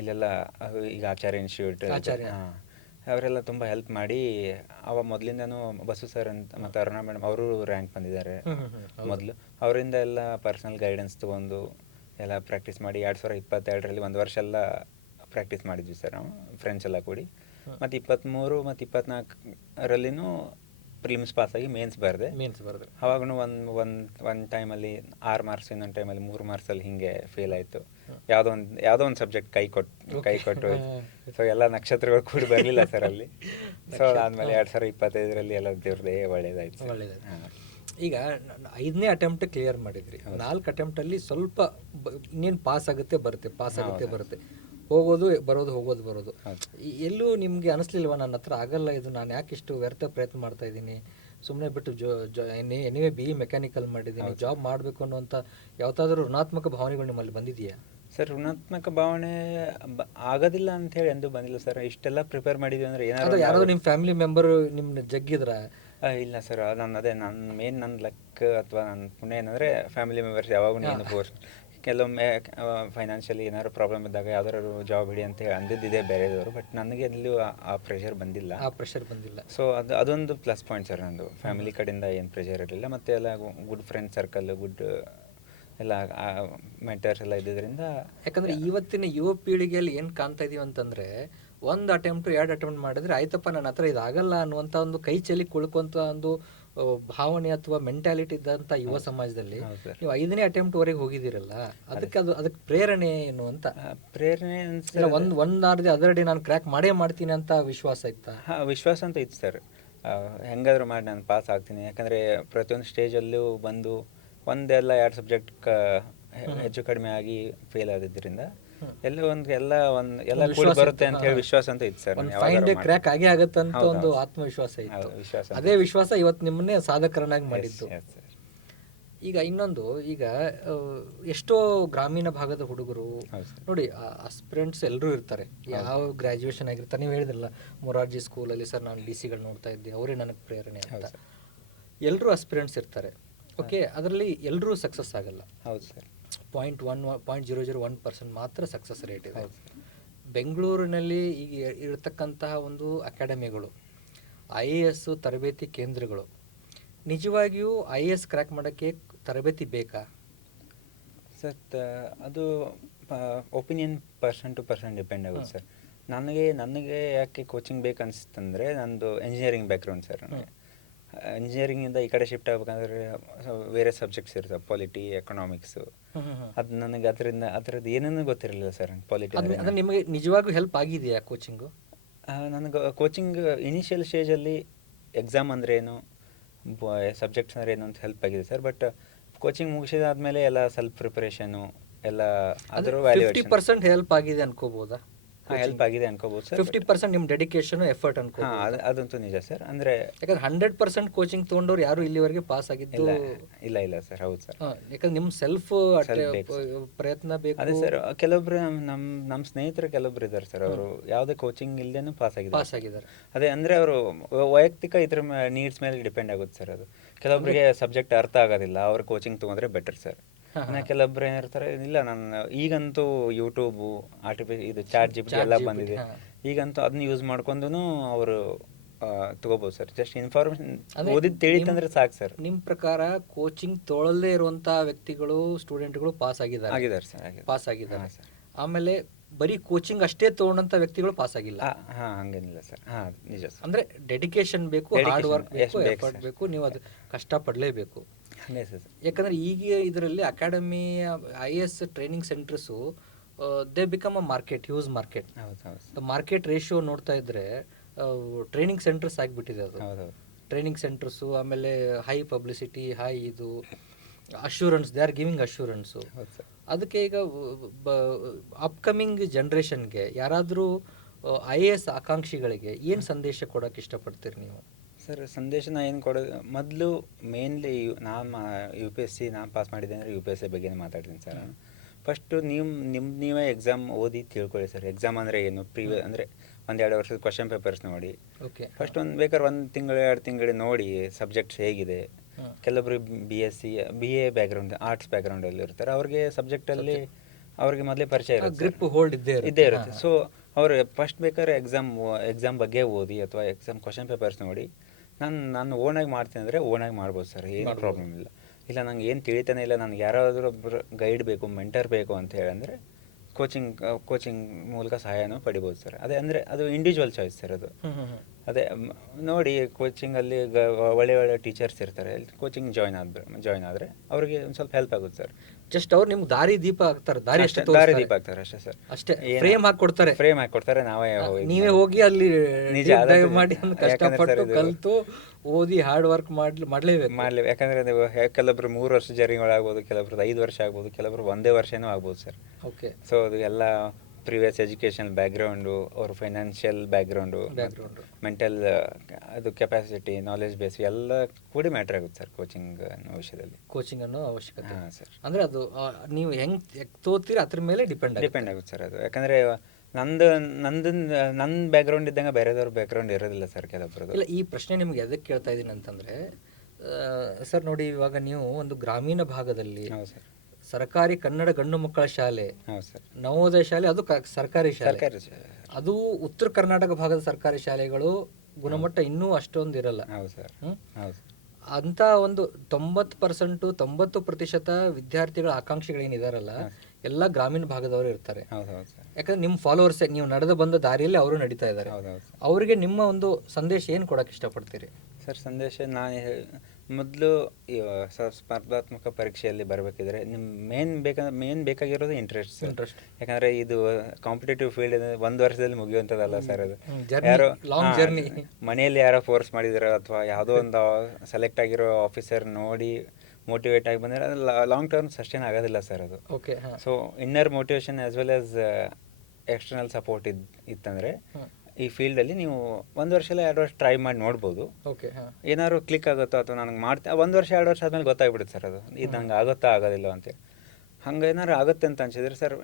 ಇಲ್ಲೆಲ್ಲ ಈಗ ಆಚಾರ್ಯ ಇನ್ಸ್ಟಿಟ್ಯೂಟ್ ಅವರೆಲ್ಲ ತುಂಬ ಹೆಲ್ಪ್ ಮಾಡಿ. ಅವ ಮೊದಲಿಂದನೂ ಬಸು ಸರ್ ಅಂತ ಮತ್ತು ಅರುಣಾ ಮೇಡಮ್ ಅವರು ರ್ಯಾಂಕ್ ಬಂದಿದ್ದಾರೆ ಮೊದಲು. ಅವರಿಂದ ಎಲ್ಲ ಪರ್ಸನಲ್ ಗೈಡೆನ್ಸ್ ತೊಗೊಂಡು ಎಲ್ಲ ಪ್ರಾಕ್ಟೀಸ್ ಮಾಡಿ 2022ರಲ್ಲಿ 1 ವರ್ಷ ಎಲ್ಲ ಪ್ರಾಕ್ಟೀಸ್ ಮಾಡಿದ್ವಿ ಸರ್ ನಾವು ಫ್ರೆಂಡ್ಸ್ ಎಲ್ಲ ಕೂಡಿ. ಮತ್ತು 23 ಮತ್ತು 24ರಲ್ಲಿನೂ ಪ್ರಿಲಿಮ್ಸ್ ಪಾಸಾಗಿ ಮೇನ್ಸ್ ಬರೆದೆ. ಅವಾಗೂ ಒಂದು ಟೈಮಲ್ಲಿ 6 ಮಾರ್ಕ್ಸ್, ಇನ್ನೊಂದು ಟೈಮಲ್ಲಿ 3 ಮಾರ್ಕ್ಸಲ್ಲಿ ಹಿಂಗೆ ಫೇಲ್ ಆಯಿತು. ಯಾವುದೋ ಒಂದು ಸಬ್ಜೆಕ್ಟ್ ಕೈ ಕೊಟ್ಟು ಸೊ ಎಲ್ಲ ನಕ್ಷತ್ರಗಳು ಕೂಡ ಬರಲಿಲ್ಲ ಸರ್ ಅಲ್ಲಿ. ಸೊ ಅದಾದಮೇಲೆ 2025ರಲ್ಲಿ ಎಲ್ಲ ದೇವ್ರದೇ ಒಳ್ಳೇದಾಯ್ತು. ಈಗ 5ನೇ ಅಟೆಂಪ್ಟ್ ಕ್ಲಿಯರ್ ಮಾಡಿದ್ರಿ. 4 ಅಟೆಂಪ್ಟಲ್ಲಿ ಸ್ವಲ್ಪ ಇನ್ನೇನು ಪಾಸ್ ಆಗುತ್ತೆ ಬರುತ್ತೆ, ಹೋಗೋದು ಬರೋದು. ಎಲ್ಲೂ ನಿಮಗೆ ಅನಿಸ್ಲಿಲ್ವಾ ನನ್ನ ಹತ್ರ ಆಗಲ್ಲ ಇದು, ನಾನು ಯಾಕೆ ಇಷ್ಟು ವ್ಯರ್ಥ ಪ್ರಯತ್ನ ಮಾಡ್ತಾ ಇದ್ದೀನಿ, ಸುಮ್ಮನೆ ಬಿಟ್ಟು ಎನಿವೇ ಬಿ ಮೆಕ್ಯಾನಿಕಲ್ ಮಾಡಿದ್ದೀನಿ, ಜಾಬ್ ಮಾಡಬೇಕು ಅನ್ನುವಂಥ ಯಾವತ್ತಾದರೂ ಋಣಾತ್ಮಕ ಭಾವನೆಗಳು ನಿಮ್ಮಲ್ಲಿ ಬಂದಿದೆಯಾ? ಸರ್ ಋಣಾತ್ಮಕ ಭಾವನೆ ಆಗೋದಿಲ್ಲ ಅಂತ ಹೇಳಿ ಎಂದು ಬಂದಿಲ್ಲ ಸರ್. ಇಷ್ಟೆಲ್ಲ ಪ್ರಿಪೇರ್ ಮಾಡಿದ್ವಿ ಅಂದರೆ ಏನಾದ್ರು ಯಾರಾದರೂ ನಿಮ್ಮ ಫ್ಯಾಮಿಲಿ ಮೆಂಬರ್ ನಿಮ್ಮನ್ನ ಜಗ್ಗಿದ್ರ? ಇಲ್ಲ ಸರ್, ನನ್ನ ಲಕ್ ಅಥವಾ ನನ್ನ ಪುಣ್ಯ ಏನಂದರೆ ಫ್ಯಾಮಿಲಿ ಮೆಂಬರ್ಸ್ ಯಾವಾಗೂ ನೀನು ಫೋರ್ಸ್, ಕೆಲವೊಮ್ಮೆ ಫೈನಾನ್ಷಿಯಲಿ ಏನಾದ್ರು ಪ್ರಾಬ್ಲಮ್ ಇದ್ದಾಗ ಯಾವ್ದಾದ್ರು ಜಾಬ್ ಹಿಡಿ ಅಂತ ಹೇಳಿ ಅಂದಿದ್ದಿದೆ ಬೇರೆದವರು, ಬಟ್ ನನಗೆ ಎಲ್ಲೂ ಆ ಪ್ರೆಷರ್ ಬಂದಿಲ್ಲ. ಸೊ ಅದೊಂದು ಪ್ಲಸ್ ಪಾಯಿಂಟ್ ಸರ್. ನಂದು ಫ್ಯಾಮಿಲಿ ಕಡೆಯಿಂದ ಏನು ಪ್ರೆಷರ್ ಇರಲಿಲ್ಲ, ಮತ್ತು ಎಲ್ಲ ಗುಡ್ ಫ್ರೆಂಡ್ ಸರ್ಕಲ್, ಗುಡ್ ಎಲ್ಲ ಮೆಂಟರ್ಸ್ ಎಲ್ಲ ಇದ್ದಿದ್ದರಿಂದ. ಯಾಕಂದರೆ ಇವತ್ತಿನ ಯುವ ಪೀಳಿಗೆಯಲ್ಲಿ ಏನು ಕಾಣ್ತಾ ಇದೀವಿ ಅಂತಂದರೆ, ಒಂದು ಅಟೆಂಪ್ಟು 2 ಅಟೆಂಪ್ಟ್ ಮಾಡಿದ್ರೆ ಆಯ್ತಪ್ಪ ನನ್ನ ಹತ್ರ ಇದಾಗಲ್ಲ ಅನ್ನುವಂಥ ಒಂದು ಕೈ ಚೆಲ್ಲಿ ಕುಳ್ಕೊಂತ ಒಂದು ಭಾವನೆ ಅಥವಾ ಮೆಂಟ್ಯಾಲಿಟಿ ಇದ್ದಂಥ ಯುವ ಸಮಾಜದಲ್ಲಿ ನೀವು 5ನೇ ಅಟೆಂಪ್ಟ್ವರೆಗೆ ಹೋಗಿದ್ದೀರಲ್ಲ, ಅದಕ್ಕೆ ಪ್ರೇರಣೆ ಏನು ಅಂತ? ಪ್ರೇರಣೆ ಒಂದಾರ್ದೆ ಅದರಡಿ ನಾನು ಕ್ರ್ಯಾಕ್ ಮಾಡೇ ಮಾಡ್ತೀನಿ ಅಂತ ವಿಶ್ವಾಸ ಇತ್ತಾ? ವಿಶ್ವಾಸ ಅಂತ ಇತ್ತು ಸರ್. ಹೆಂಗಾದ್ರೂ ಮಾಡಿ ನಾನು ಪಾಸ್ ಆಗ್ತೀನಿ, ಯಾಕಂದರೆ ಪ್ರತಿಯೊಂದು ಸ್ಟೇಜಲ್ಲೂ ಬಂದು ಒಂದೆಲ್ಲ 2 ಸಬ್ಜೆಕ್ಟ್ ಹೆಚ್ಚು ಕಡಿಮೆ ಆಗಿ ಫೇಲ್ ಆದಿದ್ದರಿಂದ ಎಲ್ಲ ಕೂಡಿ ಬರುತ್ತೆ ಅಂತ ಹೇಳಿ ವಿಶ್ವಾಸ ಅಂತ ಇತ್ತು ಸರ್. ಕ್ರ್ಯಾಕ್ ಆಗೇ ಆಗತ್ತೆ ಅಂತ ಒಂದು ಆತ್ಮವಿಶ್ವಾಸ ಇತ್ತು. ಅದೇ ವಿಶ್ವಾಸ ಇವತ್ತು ನಿಮ್ಮನ್ನೇ ಸಾಧಕರನ್ನಾಗಿ ಮಾಡಿದ್ದು. ಈಗ ಇನ್ನೊಂದು, ಈಗ ಎಷ್ಟೋ ಗ್ರಾಮೀಣ ಭಾಗದ ಹುಡುಗರು ನೋಡಿ, ಅಸ್ಪಿರೆಂಟ್ಸ್ ಎಲ್ಲರೂ ಇರ್ತಾರೆ, ಯಾವ ಗ್ರಾಜ್ಯುಯೇಷನ್ ಆಗಿರ್ತಾರೆ. ನೀವು ಹೇಳಿದ್ರಲ್ಲ ಮೊರಾರ್ಜಿ ಸ್ಕೂಲಲ್ಲಿ ಸರ್ ನಾನು DC ನೋಡ್ತಾ ಇದ್ದೆ, ಅವರೇ ನನಗೆ ಪ್ರೇರಣೆ ಅಂತ. ಎಲ್ಲರೂ ಅಸ್ಪಿರೆಂಟ್ಸ್ ಇರ್ತಾರೆ, ಓಕೆ. ಅದರಲ್ಲಿ ಎಲ್ಲರೂ ಸಕ್ಸಸ್ ಆಗಲ್ಲ. ಹೌದು ಸರ್. 0.001% ಮಾತ್ರ ಸಕ್ಸಸ್ ರೇಟ್ ಇದೆ. ಬೆಂಗಳೂರಿನಲ್ಲಿ ಈಗ ಇರತಕ್ಕಂತಹ ಒಂದು ಅಕಾಡೆಮಿಗಳು, IAS ತರಬೇತಿ ಕೇಂದ್ರಗಳು, ನಿಜವಾಗಿಯೂ IAS ಕ್ರ್ಯಾಕ್ ಮಾಡೋಕ್ಕೆ ತರಬೇತಿ ಬೇಕಾ ಸರ್? ಅದು opinion person to person depend ಆಗುತ್ತೆ ಸರ್. ನನಗೆ ಯಾಕೆ ಕೋಚಿಂಗ್ ಬೇಕು ಅನಿಸ್ತಂದರೆ, ನಂದು ಇಂಜಿನಿಯರಿಂಗ್ ಬ್ಯಾಕ್ಗ್ರೌಂಡ್ ಸರ್. ಇಂಜಿನಿಯರಿಂಗಿಂದ ಈ ಕಡೆ ಶಿಫ್ಟ್ ಆಗಬೇಕಂದ್ರೆ ಬೇರೆ ಸಬ್ಜೆಕ್ಟ್ಸ್ ಇರ್ತವೆ, ಪಾಲಿಟಿ, ಎಕನಾಮಿಕ್ಸು. ಅದು ನನಗೆ ಅದರದ್ದು ಏನೇನೂ ಗೊತ್ತಿರಲಿಲ್ಲ ಸರ್. ಪಾಲಿಟಿ ನಿಮಗೆ ನಿಜವಾಗೂ ಹೆಲ್ಪ್ ಆಗಿದೆಯಾ ಕೋಚಿಂಗು? ನನಗೆ ಕೋಚಿಂಗ್ ಇನಿಷಿಯಲ್ ಸ್ಟೇಜಲ್ಲಿ ಎಕ್ಸಾಮ್ ಅಂದರೆ ಏನು, ಸಬ್ಜೆಕ್ಟ್ಸ್ ಅಂದರೆ ಏನು ಅಂತ ಹೆಲ್ಪ್ ಆಗಿದೆ ಸರ್. ಬಟ್ ಕೋಚಿಂಗ್ ಮುಗಿಸಿದಾದ್ಮೇಲೆ ಎಲ್ಲ ಸೆಲ್ಫ್ ಪ್ರಿಪರೇಷನು ಎಲ್ಲ ಅದರ 50% ಹೆಲ್ಪ್ ಆಗಿದೆ ಅನ್ಕೋಬೋದಾ? ಹೆಲ್ಪ್ ಆಗಿದೆ ಅನ್ಕೋಬಹುದು ಸರ್. 50% ನಿಮ್ಮ ಡೆಡಿಕೇಶನ್ ಎಫರ್ಟ್ ಅನ್ಕೋ. ಅದಂತೂ ನಿಜ ಸರ್. ಅಂದರೆ ಯಾಕಂದ್ರೆ 100% ಕೋಚಿಂಗ್ ತೊಗೊಂಡವ್ರು ಯಾರು ಇಲ್ಲಿವರೆಗೆ ಪಾಸ್ ಆಗಿದ್ದು ಇಲ್ಲ ಸರ್. ಹೌದು ಸರ್. ಯಾಕಂದ್ರೆ ನಿಮ್ಮ ಸೆಲ್ಫ್ ಪ್ರಯತ್ನ ಬೇಕು. ಅದೇ ಸರ್, ಕೆಲವೊಬ್ರು ನಮ್ಮ ಸ್ನೇಹಿತರು ಕೆಲವೊಬ್ರು ಇದ್ದಾರೆ ಸರ್, ಅವರು ಯಾವುದೇ ಕೋಚಿಂಗ್ ಇಲ್ಲದೇನು ಪಾಸ್ ಆಗಿದ್ದಾರೆ. ಅದೇ ಅಂದರೆ ಅವರು ವೈಯಕ್ತಿಕ ಇದ್ರ ನೀಡ್ಸ್ ಮೇಲೆ ಡಿಪೆಂಡ್ ಆಗುತ್ತೆ ಸರ್. ಅದು ಕೆಲವೊಬ್ಬರಿಗೆ ಸಬ್ಜೆಕ್ಟ್ ಅರ್ಥ ಆಗೋದಿಲ್ಲ, ಅವ್ರು ಕೋಚಿಂಗ್ ತೊಗೊಂಡ್ರೆ ಬೆಟರ್ ಸರ್. ಕೆಲವೊಬ್ರು ಏನಿರ್ತಾರೆ, ಇಲ್ಲ ನಾನು ಈಗಂತೂ ಯೂಟ್ಯೂಬು, ಇದು ಚಾಟ್ GPT ಎಲ್ಲ ಬಂದಿದೆ, ಈಗಂತೂ ಅದನ್ನ ಯೂಸ್ ಮಾಡ್ಕೊಂಡು ಅವರು ತಗೋಬಹುದು ಸರ್. ಜಸ್ಟ್ ಇನ್ಫಾರ್ಮೇಶನ್ ಓದಿದ್ ತಿಳಿತಂದ್ರೆ ಸಾಕು ಸರ್. ನಿಮ್ಮ ಪ್ರಕಾರ ಕೋಚಿಂಗ್ ತೊಗೊಳ್ಳದೇ ಇರುವಂತ ವ್ಯಕ್ತಿಗಳು, ಸ್ಟೂಡೆಂಟ್ಗಳು ಪಾಸ್ ಆಗಿದ್ದಾರೆ ಸರ್. ಆಮೇಲೆ ಬರೀ ಕೋಚಿಂಗ್ ಅಷ್ಟೇ ತಗೊಂಡಂತ ವ್ಯಕ್ತಿಗಳು ಪಾಸ್ ಆಗಿಲ್ಲ. ಹಂಗೇನಿಲ್ಲ ಸರ್. ನಿಜ ಸರ್. ಅಂದ್ರೆ ಡೆಡಿಕೇಶನ್ ಬೇಕು, ಹಾರ್ಡ್ ವರ್ಕ್ ಬೇಕು, ಎಫರ್ಟ್ ಬೇಕು, ನೀವು ಅದು ಕಷ್ಟ ಪಡಲೇಬೇಕು. ಯಾಕಂದ್ರೆ ಈಗ ಇದರಲ್ಲಿ academy, IAS training centres, they become a market, huge market. Market ratio ನೋಡ್ತಾ ಇದ್ರೆ ಟ್ರೈನಿಂಗ್ ಸೆಂಟರ್ಸ್ ಆಗಿಬಿಟ್ಟಿದೆ ಅದು. ಟ್ರೈನಿಂಗ್ ಸೆಂಟರ್ಸು, ಆಮೇಲೆ ಹೈ ಪಬ್ಲಿಸಿಟಿ, ಹೈ ಇದು assurance, they are giving assurance. ಅದಕ್ಕೆ ಈಗ ಅಪ್ಕಮಿಂಗ್ ಜನ್ರೇಷನ್ಗೆ ಯಾರಾದರೂ IAS ಆಕಾಂಕ್ಷಿಗಳಿಗೆ ಏನು ಸಂದೇಶ ಕೊಡೋಕೆ ಇಷ್ಟಪಡ್ತೀರಿ ನೀವು? ಸರ್, ಸಂದೇಶನ ಏನು ಕೊಡೋದು, ಮೊದಲು ಮೇನ್ಲಿ ನಾನು UPSC ನಾನು ಪಾಸ್ ಮಾಡಿದ್ದೆ ಅಂದರೆ UPSC ಬಗ್ಗೆನೇ ಮಾತಾಡ್ತೀನಿ ಸರ್. ಫಸ್ಟು ನೀವೇ ಎಕ್ಸಾಮ್ ಓದಿ ತಿಳ್ಕೊಳ್ಳಿ ಸರ್. ಎಕ್ಸಾಮ್ ಅಂದರೆ ಏನು, ಅಂದರೆ 1-2 ವರ್ಷದ ಕ್ವಶನ್ ಪೇಪರ್ಸ್ ನೋಡಿ. ಫಸ್ಟ್ ಬೇಕಾದ್ರೆ 1 ತಿಂಗಳು 2 ತಿಂಗಳು ನೋಡಿ ಸಬ್ಜೆಕ್ಟ್ಸ್ ಹೇಗಿದೆ. ಕೆಲವೊಬ್ರು BA ಬ್ಯಾಕ್ಗ್ರೌಂಡ್, ಆರ್ಟ್ಸ್ ಬ್ಯಾಕ್ಗ್ರೌಂಡಲ್ಲಿ ಇರ್ತಾರೆ, ಅವ್ರಿಗೆ ಸಬ್ಜೆಕ್ಟಲ್ಲಿ ಅವ್ರಿಗೆ ಮೊದಲೇ ಪರಿಚಯ ಇರುತ್ತೆ, ಗ್ರಿಪ್ ಹೋಲ್ಡ್ ಇದ್ದೇ ಇರುತ್ತೆ. ಸೊ ಅವರು ಫಸ್ಟ್ ಬೇಕಾದ್ರೆ ಎಕ್ಸಾಮ್ ಬಗ್ಗೆ ಓದಿ ಅಥವಾ ಎಕ್ಸಾಮ್ ಕ್ವಶನ್ ಪೇಪರ್ಸ್ ನೋಡಿ. ನಾನು ಓನಾಗಿ ಮಾಡ್ತೀನಿ ಅಂದರೆ ಓನಾಗಿ ಮಾಡ್ಬೋದು ಸರ್, ಏನು ಪ್ರಾಬ್ಲಮ್ ಇಲ್ಲ. ನಂಗೆ ಏನು ತಿಳಿತಾನೆ ಇಲ್ಲ, ನನಗೆ ಯಾರಾದರೂ ಒಬ್ಬರು ಗೈಡ್ ಬೇಕು, ಮೆಂಟರ್ ಬೇಕು ಅಂತ ಹೇಳಂದರೆ ಕೋಚಿಂಗ್ ಮೂಲಕ ಸಹಾಯನೂ ಪಡಿಬೋದು ಸರ್. ಅದೇ ಅಂದರೆ ಅದು ಇಂಡಿವಿಜುವಲ್ ಚಾಯ್ಸ್ ಸರ್. ಅದು ಅದೇ ನೋಡಿ, ಕೋಚಿಂಗಲ್ಲಿ ಒಳ್ಳೆ ಟೀಚರ್ಸ್ ಇರ್ತಾರೆ, ಕೋಚಿಂಗ್ ಜಾಯ್ನ್ ಆದರೆ ಅವ್ರಿಗೆ ಒಂದು ಸ್ವಲ್ಪ ಹೆಲ್ಪ್ ಆಗುತ್ತೆ ಸರ್. ಜಸ್ಟ್ ಅವ್ರು ನಿಮ್ಗೆ ದಾರಿ ದೀಪ ಆಗ್ತಾರೆ, ದಾರಿ ದೀಪ ಆಗ್ತಾರೆ ಅಷ್ಟೇ ಸರ್. ಅಷ್ಟೇ, ಫ್ರೇಮ್ ಹಾಕೊಡ್ತಾರೆ, ನೀವೇ ಹೋಗಿ ಅಲ್ಲಿ ನಿಜ ಮಾಡಿ ಕಷ್ಟಪಟ್ಟು ಕಲ್ತು ಓದಿ ಹಾರ್ಡ್ ವರ್ಕ್ ಮಾಡ್ಲೇಬೇಕು. ಯಾಕಂದ್ರೆ ನೀವು ಕೆಲವೊಬ್ರು 3 ವರ್ಷ ಜರ್ನಿ ಆಗ್ಬೋದು, ಕೆಲವೊಬ್ರು 5 ವರ್ಷ ಆಗ್ಬೋದು, ಕೆಲವೊಬ್ರು 1 ವರ್ಷನೂ ಆಗ್ಬೋದು ಸರ್. ಓಕೆ. ಸೊ ಅದು ಎಲ್ಲ ಪ್ರಿವಿಯಸ್ ಎಜುಕೇಷನಲ್ ಬ್ಯಾಕ್ಗ್ರೌಂಡು, ಅವ್ರ ಫೈನಾನ್ಷಿಯಲ್ ಬ್ಯಾಕ್ಗ್ರೌಂಡು, ಮೆಂಟಲ್ ಅದು ಕೆಪಾಸಿಟಿ, ನಾಲೆಜ್ ಬೇಸ್ ಎಲ್ಲ ಕೂಡಿ ಮ್ಯಾಟ್ರ್ ಆಗುತ್ತೆ ಸರ್ ಕೋಚಿಂಗ್ ಅನ್ನೋ ವಿಷಯದಲ್ಲಿ. ಕೋಚಿಂಗ್ ಅನ್ನೋ ಅವಶ್ಯಕತೆ. ಹಾಂ ಸರ್. ಅಂದರೆ ಅದು ನೀವು ಹೆಂಗೆ ತೋತೀರ ಅದ್ರ ಮೇಲೆ ಡಿಪೆಂಡ್ ಆಗುತ್ತೆ ಸರ್ ಅದು. ಯಾಕಂದರೆ ನನ್ನ ಬ್ಯಾಕ್ಗ್ರೌಂಡ್ ಇದ್ದಂಗೆ ಬೇರೆದವ್ರ ಬ್ಯಾಕ್ಗ್ರೌಂಡ್ ಇರೋದಿಲ್ಲ ಸರ್ ಕೆಲವೊಬ್ಬರದು. ಇಲ್ಲ, ಈ ಪ್ರಶ್ನೆ ನಿಮ್ಗೆ ಎದಕ್ಕೆ ಕೇಳ್ತಾ ಇದ್ದೀನಿ ಅಂತಂದರೆ ಸರ್ ನೋಡಿ, ಇವಾಗ ನೀವು ಒಂದು ಗ್ರಾಮೀಣ ಭಾಗದಲ್ಲಿ ಹೌದು ಸರ್ ಸರ್ಕಾರಿ ಕನ್ನಡ ಗಂಡು ಮಕ್ಕಳ ಶಾಲೆ, ಹೌದು ಸರ್, ನವೋದಯ ಶಾಲೆ, ಅದು ಸರ್ಕಾರಿ ಶಾಲೆ. ಸರ್ಕಾರಿ ಅದು ಉತ್ತರ ಕರ್ನಾಟಕ ಭಾಗದ ಸರ್ಕಾರಿ ಶಾಲೆಗಳು ಗುಣಮಟ್ಟ ಇನ್ನೂ ಅಷ್ಟೊಂದು ಇರಲ್ಲ. ಹೌದು ಸರ್. ಹೌದು. ಅಂತ ಒಂದು 90% ವಿದ್ಯಾರ್ಥಿಗಳ ಆಕಾಂಕ್ಷಿಗಳೇನಿದಾರಲ್ಲ ಎಲ್ಲ ಗ್ರಾಮೀಣ ಭಾಗದವರು ಇರ್ತಾರೆ. ಯಾಕಂದ್ರೆ ನಿಮ್ಮ ಫಾಲೋವರ್ಸ್, ನೀವು ನಡೆದು ಬಂದ ದಾರಿಯಲ್ಲಿ ಅವರು ನಡೀತಾ ಇದ್ದಾರೆ. ಅವರಿಗೆ ನಿಮ್ಮ ಒಂದು ಸಂದೇಶ ಏನು ಕೊಡಕ್ಕೆ ಇಷ್ಟಪಡ್ತೀರಿ ಸರ್? ಸಂದೇಶ ನಾನು ಮೊದಲು ಸ್ಪರ್ಧಾತ್ಮಕ ಪರೀಕ್ಷೆಯಲ್ಲಿ ಬರಬೇಕಿದ್ರೆ ನಿಮ್ಮ ಮೇನ್ ಬೇಕಾಗಿರೋದು ಇಂಟ್ರೆಸ್ಟ್. ಯಾಕಂದರೆ ಇದು ಕಾಂಪಿಟೇಟಿವ್ ಫೀಲ್ಡ್ ಒಂದು ವರ್ಷದಲ್ಲಿ ಮುಗಿಯುವಂಥದ್ದಲ್ಲ ಸರ್. ಅದು ಯಾರೋ ಮನೆಯಲ್ಲಿ ಯಾರೋ ಫೋರ್ಸ್ ಮಾಡಿದಾರೋ ಅಥವಾ ಯಾವುದೋ ಒಂದು ಸೆಲೆಕ್ಟ್ ಆಗಿರೋ ಆಫೀಸರ್ ನೋಡಿ ಮೋಟಿವೇಟ್ ಆಗಿ ಬಂದರೆ ಅದು ಲಾಂಗ್ ಟರ್ಮ್ ಸಸ್ಟೈನ್ ಆಗೋದಿಲ್ಲ ಸರ್ ಅದು. So inner motivation as well as external support ಇತ್ತಂದರೆ ಈ ಫೀಲ್ಡಲ್ಲಿ ನೀವು 1 ವರ್ಷ ಇಲ್ಲ 2 ವರ್ಷ ಟ್ರೈ ಮಾಡಿ ನೋಡ್ಬೋದು. ಏನಾದ್ರು ಕ್ಲಿಕ್ ಆಗುತ್ತೋ ಅಥವಾ ನನಗೆ 1 ವರ್ಷ 2 ವರ್ಷ ಆದಮೇಲೆ ಗೊತ್ತಾಗ್ಬಿಡುತ್ತೆ ಸರ್ ಅದು ಇದು ನಂಗೆ ಆಗುತ್ತಾ ಆಗೋದಿಲ್ಲ ಅಂತೇಳಿ. ಹಂಗೆ ಏನಾದ್ರು ಆಗುತ್ತೆ ಅಂತ ಅನ್ಸಿದ್ರೆ ಸರ್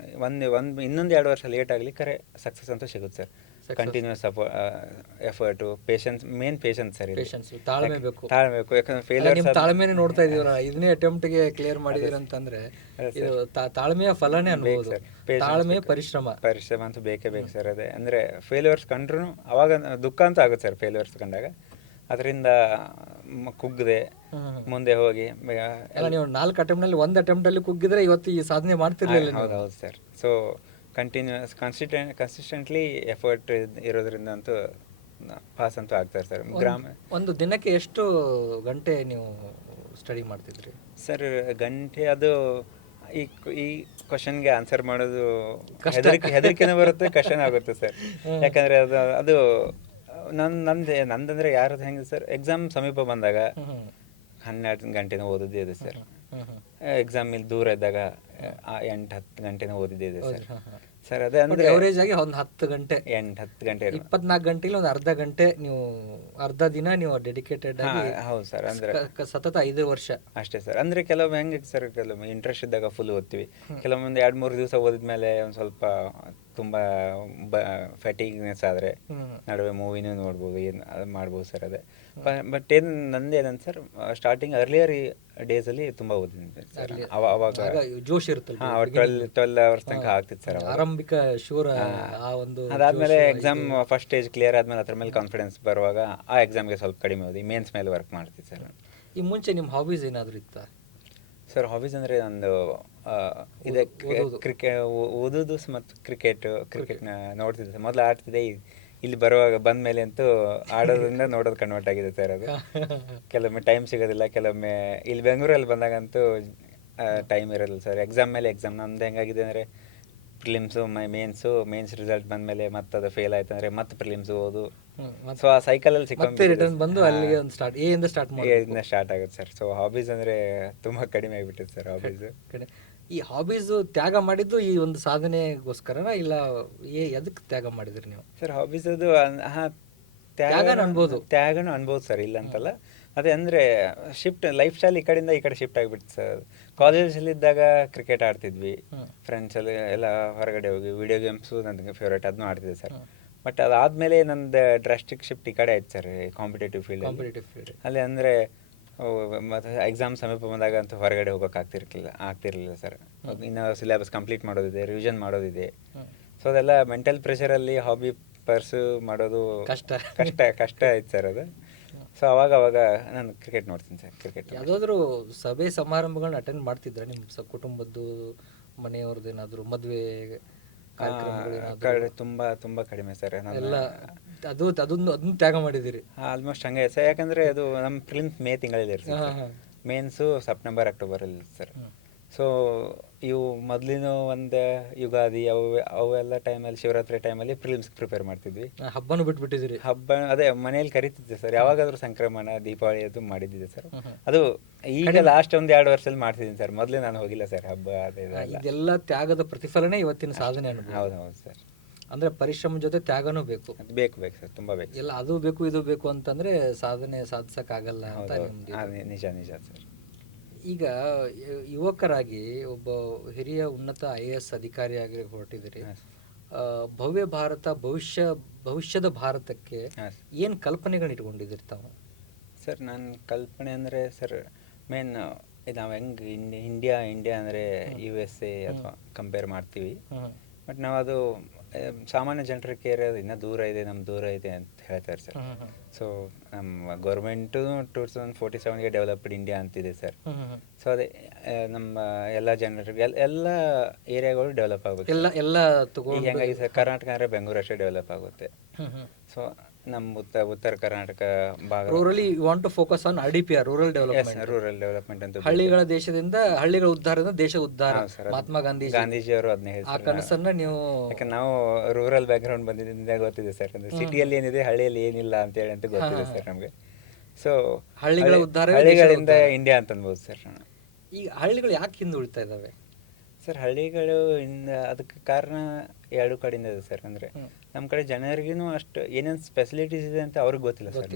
ಇನ್ನೊಂದು 2 ವರ್ಷ ಲೇಟ್ ಆಗಲಿ ಕರೆ ಸಕ್ಸಸ್ ಅಂತೂ ಸಿಗುತ್ತೆ sir. Continuous effort, patience, main patience sir. ತಾಳ್ಮೆ ಬೇಕು. ಯಾಕಂದ್ರೆ ಫೇಲಿಯರ್ ತಾಳ್ಮೆನೇ ನೋಡ್ತಾ ಇದೀವಲ್ಲ, ಇದನ್ನೇ ಅಟೆಂಪ್ಟ್ಗೆ ಕ್ಲಿಯರ್ ಮಾಡಿದಿರ ಅಂತಂದ್ರೆ ಇದು ತಾಳ್ಮೆಯ ಫಲನೇ ಅನ್ಬೋದು. ತಾಳ್ಮೆ, ಪರಿಶ್ರಮ ಅಂತೂ ಬೇಕೇ ಬೇಕು ಸರ್. ಅದೇ ಅಂದರೆ ಫೇಲ್ಯೂರ್ಸ್ ಕಂಡ್ರು ಅವಾಗ ದುಃಖ ಅಂತ ಆಗುತ್ತೆ ಸರ್. ಫೇಲ್ಯೂರ್ಸ್ ಕಂಡಾಗ ಅದರಿಂದ ಕುಗ್ಗದೆ ಮುಂದೆ ಹೋಗಿ ನೀವು 4 ಅಟೆಂಪ್ಟ್ನಲ್ಲಿ 1 ಅಟೆಂಪ್ಟಲ್ಲಿ ಕುಗ್ಗಿದ್ರೆ ಇವತ್ತು ಈ ಸಾಧನೆ ಮಾಡ್ತಿರ್ಲಿಲ್ಲ. ಹೌದು sir. So continuous consistently effort ಇರೋದ್ರಿಂದ ಅಂತೂ ಪಾಸ್ ಅಂತೂ ಆಗ್ತಾರೆ ಸರ್. ಒಂದು ದಿನಕ್ಕೆ ಎಷ್ಟು ಗಂಟೆ ನೀವು ಸ್ಟಡಿ ಮಾಡ್ತಿದ್ರಿ ಸರ್? ಗಂಟೆ ಅದು ಈ ಕ್ವಶನ್ಗೆ ಆನ್ಸರ್ ಮಾಡೋದು ಹೆದರಿಕೆನೂ ಬರುತ್ತೆ, ಕಷ್ಟನೂ ಆಗುತ್ತೆ ಸರ್. ಯಾಕಂದರೆ ಅದು ನಂದಂದ್ರೆ ಯಾರದು ಹೆಂಗೆ ಸರ್, ಎಕ್ಸಾಮ್ ಸಮೀಪ ಬಂದಾಗ 12 ಗಂಟೆನೂ ಓದೋದೇ ಇದೆ ಸರ್. ಎಕ್ಸಾಮ್ ಇಲ್ಲಿ ದೂರ ಇದ್ದಾಗ 8-10 ಗಂಟೆನೂ ಓದಿದ್ದೇ ಇದೆ ಸರ್. ಸರ್ ಅದೇ ಅಂದ್ರೆ ಅವರೇಜ್ ಆಗಿ ಒಂದು 10 ಗಂಟೆ 8-10 ಗಂಟೆ 24 ಗಂಟೆಲಿ ಒಂದು ಅರ್ಧ ಗಂಟೆ ನೀವು ಅರ್ಧ ದಿನ ನೀವು ಡೆಡಿಕೇಟೆಡ್ ಆಗಿ. ಹೌದು ಸರ್. ಅಂದ್ರೆ ಸತತ 5 ವರ್ಷ ಅಷ್ಟೇ ಸರ್. ಅಂದ್ರೆ ಕೆಲವೊಮ್ಮೆ ಹೆಂಗೆ ಸರ್, ಕೆಲವೊಮ್ಮೆ ಇಂಟ್ರೆಸ್ಟ್ ಇದ್ದಾಗ ಫುಲ್ ಓದ್ತೀವಿ, ಕೆಲವೊಂದು 2-3 ದಿವಸ ಓದಿದ್ಮೇಲೆ ಒಂದು ಸ್ವಲ್ಪ ತುಂಬ ಫ್ಯಾಟಿಗ್ನೆಸ್ ಆದರೆ ನಡುವೆ ಮೂವಿನೂ ನೋಡ್ಬೋದು, ಏನು ಅದು ಮಾಡ್ಬೋದು ಸರ್. ಅದೇ ಬಟ್ ನಂದೇನಂತ ಸರ್, ಸ್ಟಾರ್ಟಿಂಗ್ ಅರ್ಲಿಯರ್ ಡೇಸಲ್ಲಿ ತುಂಬ ಓದಿದ್ದೆ ಸರ್. ಅವಾಗ ಜೋಶ್ ಇರುತ್ತೆ. 12 ಅವರ್ಸ್ ತನಕ ಆಗ್ತಿತ್ತು ಸರ್ ಆರಂಭಿಕ ಶೂರ. ಅದಾದ್ಮೇಲೆ ಎಕ್ಸಾಮ್ ಫಸ್ಟ್ ಸ್ಟೇಜ್ ಕ್ಲಿಯರ್ ಆದ್ಮೇಲೆ ಅದ್ರ ಮೇಲೆ ಕಾನ್ಫಿಡೆನ್ಸ್ ಬರುವಾಗ ಆ ಎಕ್ಸಾಮ್ಗೆ ಸ್ವಲ್ಪ ಕಡಿಮೆ ಓದಿ ಮೇನ್ಸ್ ಮೇಲೆ ವರ್ಕ್ ಮಾಡ್ತಿದ್ದೆ ಸರ್. ಈ ಮುಂಚೆ ನಿಮ್ಮ ಹಾಬೀಸ್ ಏನಾದರೂ ಇತ್ತಾ ಸರ್? ಹಾಬೀಸ್ ಅಂದರೆ ನಂದು ಇದೆ ಕ್ರಿಕೆಟ್, ಓದೋದು ಮತ್ತು ಕ್ರಿಕೆಟ್ನ ನೋಡ್ತಿದ್ದೆ ಮೊದಲು. ಆಡ್ತಿದ್ದೆ, ಇಲ್ಲಿ ಬಂದ ಮೇಲೆ ಅಂತೂ ಆಡೋದ್ರಿಂದ ನೋಡೋದು ಕನ್ವರ್ಟ್ ಆಗಿದೆ ಸರ್. ಅದು ಕೆಲವೊಮ್ಮೆ ಟೈಮ್ ಸಿಗೋದಿಲ್ಲ, ಕೆಲವೊಮ್ಮೆ ಇಲ್ಲಿ ಬೆಂಗಳೂರಲ್ಲಿ ಬಂದಾಗಂತೂ ಟೈಮ್ ಇರೋದಿಲ್ಲ ಸರ್. ಎಕ್ಸಾಮ್ ಮೇಲೆ ಎಕ್ಸಾಮ್. ನಮ್ದು ಹೆಂಗಾಗಿದೆ ಅಂದರೆ ಪ್ರಿಲಿಮ್ಸು ಮೇನ್ಸ್ ರಿಸಲ್ಟ್ ಬಂದಮೇಲೆ ಮತ್ತೆ ಅದು ಫೇಲ್ ಆಯ್ತು ಅಂದರೆ ಮತ್ತೆ ಪ್ರಿಲಿಮ್ಸ್ ಓದು. ಸೊ ಆ ಸೈಕಲಲ್ಲಿ ಸ್ಟಾರ್ಟ್ ಆಗುತ್ತೆ ಸರ್. ಸೊ ಹಾಬೀಸ್ ಅಂದರೆ ತುಂಬ ಕಡಿಮೆ ಆಗಿಬಿಟ್ಟಿದೆ ಸರ್. ಹಾಬೀಸ್ ಈ ಹಾಬೀಸು ತ್ಯಾಗ ಮಾಡಿದ್ದು ಈ ಒಂದು ಸಾಧನೆಗೋಸ್ಕರನ, ಇಲ್ಲ ಎದಕ್ಕೆ ತ್ಯಾಗ ಮಾಡಿದ್ರಿ ನೀವು ಸರ್? ಹಾಬೀಸ್ ಅದು ತ್ಯಾಗನೂ ಅನ್ಬೋದು ಸರ್, ಇಲ್ಲ ಅಂತಲ್ಲ. ಅದೇ ಅಂದರೆ ಲೈಫ್ ಸ್ಟೈಲ್ ಈ ಕಡೆಯಿಂದ ಈ ಕಡೆ ಶಿಫ್ಟ್ ಆಗಿಬಿಡ್ತು ಸರ್. ಕಾಲೇಜಲ್ಲಿದ್ದಾಗ ಕ್ರಿಕೆಟ್ ಆಡ್ತಿದ್ವಿ, ಫ್ರೆಂಡ್ಸಲ್ಲಿ ಎಲ್ಲ ಹೊರಗಡೆ ಹೋಗಿ ವಿಡಿಯೋ ಗೇಮ್ಸು ನನಗೆ ಫೇವ್ರೇಟ್, ಅದನ್ನೂ ಆಡ್ತಿದ್ದೆ ಸರ್. ಬಟ್ ಅದಾದಮೇಲೆ ನಂದು ಡ್ರಾಸ್ಟಿಕ್ ಶಿಫ್ಟ್ ಈ ಕಡೆ ಆಯ್ತು ಸರ್, ಕಾಂಪಿಟೇಟಿವ್ ಫೀಲ್ಡ್. ಅಲ್ಲಿ ಅಂದರೆ ಮತ್ತು ಎಕ್ಸಾಮ್ ಸಮೀಪ ಬಂದಾಗ ಅಂತೂ ಹೊರಗಡೆ ಹೋಗೋಕೆ ಆಗ್ತಿರ್ಲಿಲ್ಲ ಸರ್. ಇನ್ನು ಸಿಲೆಬಸ್ ಕಂಪ್ಲೀಟ್ ಮಾಡೋದಿದೆ, ರಿವಿಷನ್ ಮಾಡೋದಿದೆ. ಸೊ ಅದೆಲ್ಲ ಮೆಂಟಲ್ ಪ್ರೆಷರಲ್ಲಿ ಹಾಬಿ ಪರ್ಸು ಮಾಡೋದು ಕಷ್ಟ ಆಯ್ತು ಸರ್ ಅದು. ಸೊ ಅವಾಗ ನಾನು ಕ್ರಿಕೆಟ್ ನೋಡ್ತೀನಿ ಸರ್. ಕ್ರಿಕೆಟ್ ಯಾವುದಾದ್ರೂ ಸಭೆ ಸಮಾರಂಭಗಳನ್ನ ಅಟೆಂಡ್ ಮಾಡ್ತಿದ್ರೆ ನಿಮ್ಮ ಕುಟುಂಬದ್ದು, ಮನೆಯವ್ರದ್ದು ಏನಾದರೂ ಮದುವೆ ತುಂಬ ಕಡಿಮೆ ಸರ್. ಎಲ್ಲ ಅದನ್ನು ತ್ಯಾಗ ಮಾಡಿದ್ದೀರಿ? ಆಲ್ಮೋಸ್ಟ್ ಹಂಗೆ ಸರ್. ಯಾಕಂದರೆ ಅದು ನಮ್ಮ ಪ್ರಿಲಿಮ್ಸ್ ಮೇ ತಿಂಗಳಲ್ಲಿ ಇರ್ತದೆ, ಮೇನ್ಸು ಸೆಪ್ಟೆಂಬರ್ ಅಕ್ಟೋಬರಲ್ಲಿ ಸರ್. ಸೊ ಇವು ಮೊದಲಿನ ಒಂದು ಯುಗಾದಿ ಅವೆಲ್ಲ ಟೈಮಲ್ಲಿ, ಶಿವರಾತ್ರಿ ಟೈಮಲ್ಲಿ ಪ್ರಿಲಿಮ್ಸ್ ಪ್ರಿಪೇರ್ ಮಾಡ್ತಿದ್ವಿ. ಹಬ್ಬನೂ ಬಿಟ್ಬಿಟ್ಟಿದ್ದೀರಿ? ಹಬ್ಬ ಅದೇ ಮನೇಲಿ ಕರಿತಿದ್ದೆ ಸರ್. ಯಾವಾಗಾದ್ರೂ ಸಂಕ್ರಮಣ, ದೀಪಾವಳಿ ಅದು ಮಾಡಿದ್ದೆ ಸರ್. ಅದು ಈಗ ಲಾಸ್ಟ್ ಒಂದು 2 ವರ್ಷದಲ್ಲಿ ಮಾಡ್ತಿದ್ದೀನಿ ಸರ್. ಮೊದಲೇ ನಾನು ಹೋಗಿಲ್ಲ ಸರ್ ಹಬ್ಬ ಅದೆಲ್ಲ. ಇದೆಲ್ಲ ತ್ಯಾಗದ ಪ್ರತಿಫಲನೇ ಇವತ್ತಿನ ಸಾಧನೆ ಅನ್ಬೋದು. ಹೌದು ಹೌದು ಸರ್. ಅಂದ್ರೆ ಪರಿಶ್ರಮ ಜೊತೆ ತ್ಯಾಗನೂ ಬೇಕು. ಅದು ಬೇಕು ಸರ್, ತುಂಬಾ ಬೇಕು. ಎಲ್ಲ ಅದು ಬೇಕು ಇದು ಬೇಕು ಅಂತಂದ್ರೆ ಸಾಧನೆ ಸಾಧಿಸಕ್ಕಾಗಲ್ಲ ಅಂತ ನಿಮ್ದು. ನಿಜ ನಿಜ ಸರ್. ಈಗ ಯುವಕರಾಗಿ ಒಬ್ಬ ಹಿರಿಯ ಉನ್ನತ IAS ಅಧಿಕಾರಿಯಾಗಿ ಹೊರಟಿದ್ದೀರಿ. ಭವ್ಯ ಭಾರತ, ಭವಿಷ್ಯದ ಭಾರತಕ್ಕೆ ಏನು ಕಲ್ಪನೆಗಳನ್ನ ಇಟ್ಕೊಂಡಿದ್ದೀರಿ ತಾವು? ಸರ್ ನನ್ನ ಕಲ್ಪನೆ ಅಂದರೆ ಸರ್, ಮೇನ್ ನಾವು ಹೆಂಗೆ ಇಂಡಿಯಾ ಅಂದರೆ USA ಅಥವಾ ಕಂಪೇರ್ ಮಾಡ್ತೀವಿ. ಬಟ್ ನಾವು ಅದು ಸಾಮಾನ್ಯ ಜನರಿಗೆ ಇರೋದು ಇನ್ನೂ ದೂರ ಇದೆ, ದೂರ ಇದೆ ಅಂತ ಹೇಳ್ತಾರೆ ಸರ್. ಸೊ ನಮ್ಮ ಗೌರ್ಮೆಂಟು 2047ಗೆ ಡೆವಲಪ್ಡ್ ಇಂಡಿಯಾ ಅಂತಿದೆ ಸರ್. ಸೊ ಅದೇ ನಮ್ಮ ಎಲ್ಲ ಜನರಿಗೆ ಎಲ್ಲ ಏರಿಯಾಗಳು ಡೆವಲಪ್ ಆಗಬೇಕು. ಎಲ್ಲ ಹೆಂಗಾಗಿ ಸರ್, ಕರ್ನಾಟಕ ಅಂದರೆ ಬೆಂಗಳೂರು ಅಷ್ಟೇ ಡೆವಲಪ್ ಆಗುತ್ತೆ. ಸೊ ನಮ್ಮ ಉತ್ತರ ಕರ್ನಾಟಕ ಭಾಗ rurally you want to focus on RDPR, rural development ಅಂತ. ಹಳ್ಳಿಗಳ ದೇಶದಿಂದ ಹಳ್ಳಿಗಳ ಉದ್ಧಾರದಿಂದ ದೇಶ ಉದ್ಧಾರ, ಮಹಾತ್ಮ ಗಾಂಧೀಜಿಯವರು ಅದನ್ನೇ ಆ ಕನಸನ್ನ ನೀವು. ಯಾಕಂದ್ರೆ ನಾವು ರೂರಲ್ ಬ್ಯಾಕ್ಗ್ರೌಂಡ್ ಬಂದಿದ್ದರಿಂದ ಗೊತ್ತಿದೆ ಸರ್. ಅಂದ್ರೆ ಸಿಟಿಯಲ್ಲಿ ಏನಿದೆ, ಹಳ್ಳಿಯಲ್ಲಿ ಏನಿಲ್ಲ ಅಂತ ಹೇಳಿ ಅಂತ ಗೊತ್ತಿದೆ ಸರ್ ನಮಗೆ. ಸೊ ಹಳ್ಳಿಗಳ ಉದ್ಧಾರ, ಹಳ್ಳಿಗಳಿಂದ ಇಂಡಿಯಾ ಅಂತ ಅನ್ಬೋದು ಸರ್. ಈಗ ಹಳ್ಳಿಗಳು ಯಾಕೆ ಹಿಂದುಳಿತಾ ಇದಾವೆ ಸರ್? ಹಳ್ಳಿಗಳು ಅದಕ್ಕೆ ಕಾರಣ 2 ಕಡೆಯಿಂದ ಇದೆ ಸರ್. ಅಂದರೆ ನಮ್ಮ ಕಡೆ ಜನರಿಗೂ ಅಷ್ಟು ಏನೇನು ಫೆಸಿಲಿಟೀಸ್ ಇದೆ ಅಂತ ಅವ್ರಿಗೆ ಗೊತ್ತಿಲ್ಲ ಸರ್.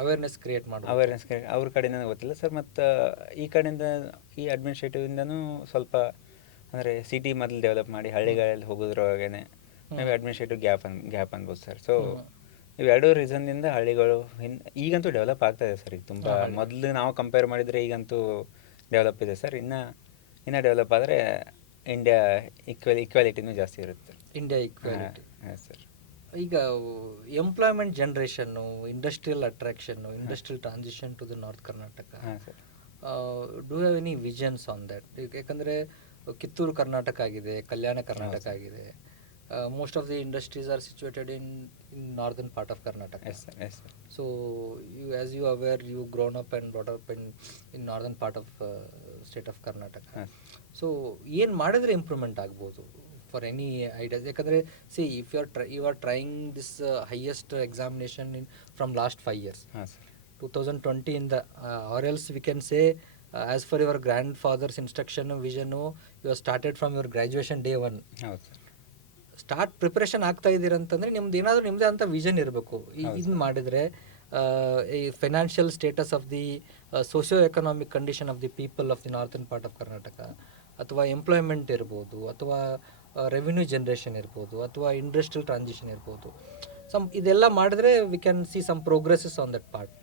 ಅವೇರ್ನೆಸ್ ಕ್ರಿಯೇಟ್ ಅವ್ರ ಕಡೆಯಿಂದ ಗೊತ್ತಿಲ್ಲ ಸರ್. ಮತ್ತು ಈ ಕಡೆಯಿಂದ ಈ ಅಡ್ಮಿನಿಸ್ಟ್ರೇಟಿವಿಂದನೂ ಸ್ವಲ್ಪ ಅಂದರೆ ಸಿಟಿ ಮೊದಲು ಡೆವಲಪ್ ಮಾಡಿ ಹಳ್ಳಿಗಳಲ್ಲಿ ಹೋಗೋದ್ರೊಳಗೇನೆ ನಾವು ಅಡ್ಮಿನಿಸ್ಟ್ರೇಟಿವ್ ಗ್ಯಾಪ್ ಅನ್ಬೋದು ಸರ್. ಸೊ ಇವೆರಡೂ ರೀಸನ್ನಿಂದ ಹಳ್ಳಿಗಳು ಈಗಂತೂ ಡೆವಲಪ್ ಆಗ್ತಾ ಇದೆ ಸರ್. ಈಗ ತುಂಬ ಮೊದಲು ನಾವು ಕಂಪೇರ್ ಮಾಡಿದರೆ ಈಗಂತೂ ಡೆವಲಪ್ ಇದೆ ಸರ್. ಇನ್ನು ಡೆವಲಪ್ ಆದರೆ ಇಂಡಿಯಾ ಈಕ್ವಾಲಿಟಿನೂ ಜಾಸ್ತಿ ಇರುತ್ತೆ. India equality sir. ಈಗ employment generation, industrial attraction, industrial transition to the north Karnataka, do have any visions on that? ಯಾಕಂದರೆ ಕಿತ್ತೂರು ಕರ್ನಾಟಕ ಆಗಿದೆ, ಕಲ್ಯಾಣ ಕರ್ನಾಟಕ ಆಗಿದೆ. Most of the industries are situated in northern part of Karnataka. Yes, sir. Yes, sir. So, as you are aware, you grown up and brought up in northern part of state of Karnataka. Yes. So, ಏನು ಮಾಡಿದ್ರೆ ಇಂಪ್ರೂವ್ಮೆಂಟ್ ಆಗ್ಬೋದು ಫಾರ್ ಎನಿ ಐಡಿಯಾಸ್? ಯಾಕಂದರೆ see, if you are trying this highest examination from last 5 years, 2020 ಇಂದ, or else we can say as for your grandfather's instruction vision, you are started from your graduation day 1. ಹೌದು ಸರ್. ಸ್ಟಾರ್ಟ್ ಪ್ರಿಪ್ರೇಷನ್ ಆಗ್ತಾ ಇದ್ದೀರಂತಂದರೆ ನಿಮ್ದು ಏನಾದರೂ ನಿಮ್ಮದೇ ಅಂತ ವಿಷನ್ ಇರಬೇಕು. ಇದನ್ನ ಮಾಡಿದರೆ ಈ financial status of the socio economic condition of the people of the northern part of Karnataka, ಅಥವಾ ಎಂಪ್ಲಾಯ್ಮೆಂಟ್ ಇರ್ಬೋದು, ಅಥವಾ ರೆವಿನ್ಯೂ ಜನ್ರೇಷನ್ ಇರ್ಬೋದು, ಅಥವಾ ಇಂಡಸ್ಟ್ರಿಯಲ್ ಟ್ರಾನ್ಸಿಷನ್ ಇರ್ಬೋದು, ಇದೆಲ್ಲ ಮಾಡಿದ್ರೆ we can see some progresses on that part.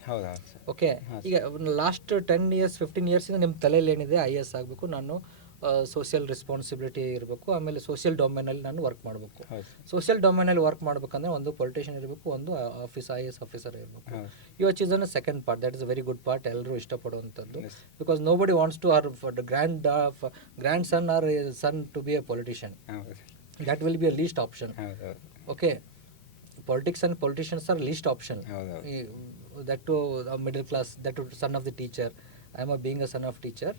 Okay. ಈಗ ಲಾಸ್ಟ್ 10 years 15 yearsಯಿಂದ ನಿಮ್ಮ ತಲೆಯಲ್ಲಿ ಏನಿದೆ, IAS ಆಗಬೇಕು, ನಾನು ಸೋಷಿಯಲ್ ರೆಸ್ಪಾನ್ಸಿಬಿಲಿಟಿ ಇರಬೇಕು, ಆಮೇಲೆ ಸೋಷಿಯಲ್ ಡೊಮೇನಲ್ಲಿ ನಾನು ವರ್ಕ್ ಮಾಡಬೇಕು. ಸೋಷಿಯಲ್ ಡೊಮೇನಲ್ಲಿ ವರ್ಕ್ ಮಾಡ್ಬೇಕಂದ್ರೆ ಒಂದು ಪೊಲಿಟಿಷಿಯನ್ ಇರಬೇಕು, ಒಂದು IAS ಆಫೀಸರ್ ಇರಬೇಕು. You are chosen second part. That is a very good part. ಎಲ್ಲರೂ ಇಷ್ಟಪಡುವಂಥದ್ದು. Because nobody wants to grandson or son to be a politician. That will be a least option. Okay. Politics and politicians are least option. That to middle class, that to son of the teacher. I am being a son of teacher.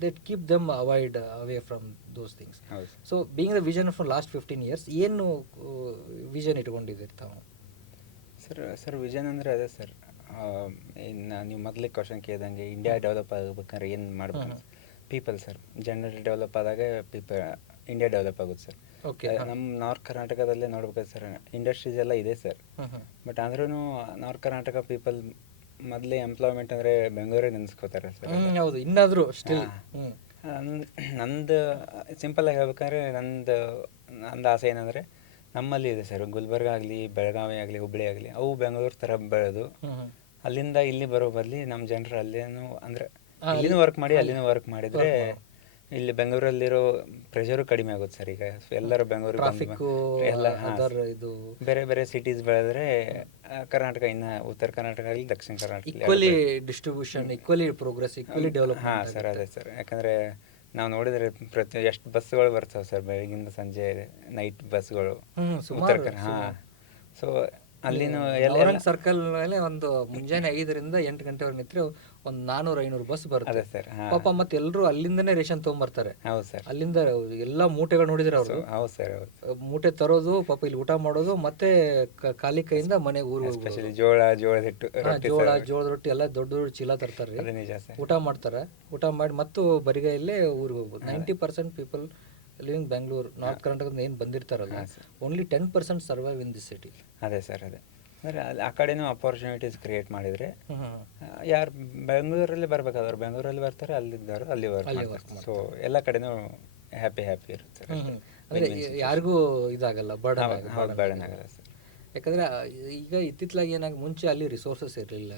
They keep them away from those things. So being the vision for last 15 years, ಏನು ವಿಷನ್ ಇಟ್ಕೊಂಡಿದ್ದೀರಿ ತಾವು? ಸರ್ ವಿಷನ್ ಅಂದರೆ ಅದೇ ಸರ್. ಇನ್ನು ನೀವು ಮೊದಲೇ ಕ್ವಶನ್ ಕೇಳಿದಂಗೆ ಇಂಡಿಯಾ ಡೆವಲಪ್ ಆಗಬೇಕಂದ್ರೆ ಏನು ಮಾಡಬೇಕು? People sir. ಜನರಲ್ ಡೆವಲಪ್ ಆದಾಗ ಇಂಡಿಯಾ ಡೆವಲಪ್ ಆಗುತ್ತೆ ಸರ್. ನಮ್ಮ ನಾರ್ತ್ ಕರ್ನಾಟಕದಲ್ಲೇ ನೋಡ್ಬೇಕಾದ್ರೆ ಸರ್, ಇಂಡಸ್ಟ್ರೀಸ್ ಎಲ್ಲ ಇದೆ ಸರ್. ಬಟ್ ಆದ್ರೂ ನಾರ್ತ್ ಕರ್ನಾಟಕ ಪೀಪಲ್ ಮೊದಲೇ ಎಂಪ್ಲಾಯ್ಮೆಂಟ್ ಅಂದರೆ ಬೆಂಗಳೂರೇ ನೆನೆಸ್ಕೋತಾರೆ ಸರ್. ಹೌದು, ಇನ್ನಾದರೂ ಸ್ಟಿಲ್ ನಂದು ಸಿಂಪಲ್ ಆಗಿ ಹೇಳ್ಬೇಕಂದ್ರೆ ನಂದು ಆಸೆ ಏನಂದರೆ, ನಮ್ಮಲ್ಲಿ ಇದೆ ಸರ್, ಗುಲ್ಬರ್ಗ ಆಗಲಿ, ಬೆಳಗಾವಿ ಆಗಲಿ, ಹುಬ್ಬಳ್ಳಿ ಆಗಲಿ, ಅವು ಬೆಂಗಳೂರು ಥರ ಬೆಳೆದು ಅಲ್ಲಿಂದ ಇಲ್ಲಿ ಬರೋ ಬದಲಿ ನಮ್ಮ ಜನರು ಅಲ್ಲೇನು ಅಂದರೆ ಇಲ್ಲಿನೂ ವರ್ಕ್ ಮಾಡಿ ಅಲ್ಲಿನೂ ವರ್ಕ್ ಮಾಡಿದರೆ ಇಲ್ಲಿ ಬೆಂಗಳೂರಲ್ಲಿರೋ ಪ್ರೆಷರು ಕಡಿಮೆ ಆಗುತ್ತೆ ಸರ್. ಈಗ ಎಲ್ಲರೂ ಬೆಂಗಳೂರಿಗೆ ಎಲ್ಲ ಬೇರೆ ಬೇರೆ ಸಿಟೀಸ್ ಬೆಳೆದ್ರೆ ಕರ್ನಾಟಕ ಇನ್ನು ಉತ್ತರ ಕರ್ನಾಟಕ ಆಗಲಿ ದಕ್ಷಿಣ Karnataka equally distribution, equally progress, equally develop. ಹಾಂ ಸರ್, ಅದೇ ಸರ್. ಯಾಕಂದರೆ ನಾವು ನೋಡಿದರೆ ಎಷ್ಟು ಬಸ್ಗಳು ಬರ್ತಾವೆ ಸರ್, ಬೆಳಗಿಂದ ಸಂಜೆ ನೈಟ್ ಬಸ್ಗಳು ಉತ್ತರ ಕರ್ನಾಟಕ. ಹಾಂ. ಸೊ ಅಲ್ಲಿನೂ ನವರಂಗ್ ಸರ್ಕಲ್ ಮೇಲೆ ಒಂದು ಮುಂಜಾನೆ 5ರಿಂದ 8 ಗಂಟೆವರೆಗೆ ನಿಂತ್ರೆ ಒಂದು 400-500 ಬಸ್ ಬರುತ್ತೆ ಅದೇ ಸರ್. ಹಾಂ, ಪಾಪ. ಮತ್ತೆ ಎಲ್ಲರೂ ಅಲ್ಲಿಂದನೇ ರೇಷನ್ ತಗೊಂಬರ್ತಾರೆ. ಹೌದು ಸರ್. ಅಲ್ಲಿಂದ ಎಲ್ಲ ಮೂಟೆಗಳು ನೋಡಿದ್ರೆ ಅವರು ಹೌದು ಸರ್, ಹೌದು. ಮೂಟೆ ತರೋದು, ಪಾಪ ಇಲ್ಲಿ ಊಟ ಮಾಡೋದು, ಮತ್ತೆ ಖಾಲಿ ಕೈಯಿಂದ ಮನೆಗೆ ಊರು ಸ್ಪೆಷಲಿ ಜೋಳದ ಹಿಟ್ಟು, ಜೋಳದ ರೊಟ್ಟಿ ಎಲ್ಲ ದೊಡ್ಡ ದೊಡ್ಡ ಚೀಲ ತರ್ತಾರೆ, ಅದು ನಿಜ ಸರ್. ಊಟ ಮಾಡ್ತಾರೆ. ಊಟ ಮಾಡಿ ಮತ್ತು ಬರಿಗೈಯಲ್ಲೇ ಊರಿಗೆ ಹೋಗ್ಬೋದು. 90% ಪೀಪಲ್ ಲಿವಿಂಗ್ ಬ್ಯಾಂಗ್ಳೂರ್, ನಾರ್ತ್ ಕರ್ನಾಟಕದಿಂದ ಏನು ಬಂದಿರ್ತಾರಲ್ಲ, only 10% survive in this city. ಅದೇ ಸರ್, ಅದೇ ಅಂದರೆ ಆ ಕಡೆನೂ ಅಪಾರ್ಚುನಿಟೀಸ್ ಕ್ರಿಯೇಟ್ ಮಾಡಿದರೆ ಯಾರು ಬೆಂಗಳೂರಲ್ಲಿ ಬರ್ಬೇಕಾದವ್ರು ಬೆಂಗಳೂರಲ್ಲಿ ಬರ್ತಾರೆ, ಅಲ್ಲಿದ್ದವರು ಅಲ್ಲಿ ವರ್ಕ್ ಮಾಡ್ತಾರೆ. ಸೊ ಎಲ್ಲ ಕಡೆನೂ ಹ್ಯಾಪಿ ಇರುತ್ತೆ ಸರ್. ಅಂದರೆ ಯಾರಿಗೂ ಇದಾಗಲ್ಲ, ಬರ್ಡನ್ ಆಗಲ್ಲ ಸರ್. ಯಾಕಂದರೆ ಈಗ ಇತ್ತಿತ್ತಲಾಗಿ ಮುಂಚೆ ಅಲ್ಲಿ ರಿಸೋರ್ಸಸ್ ಇರಲಿಲ್ಲ,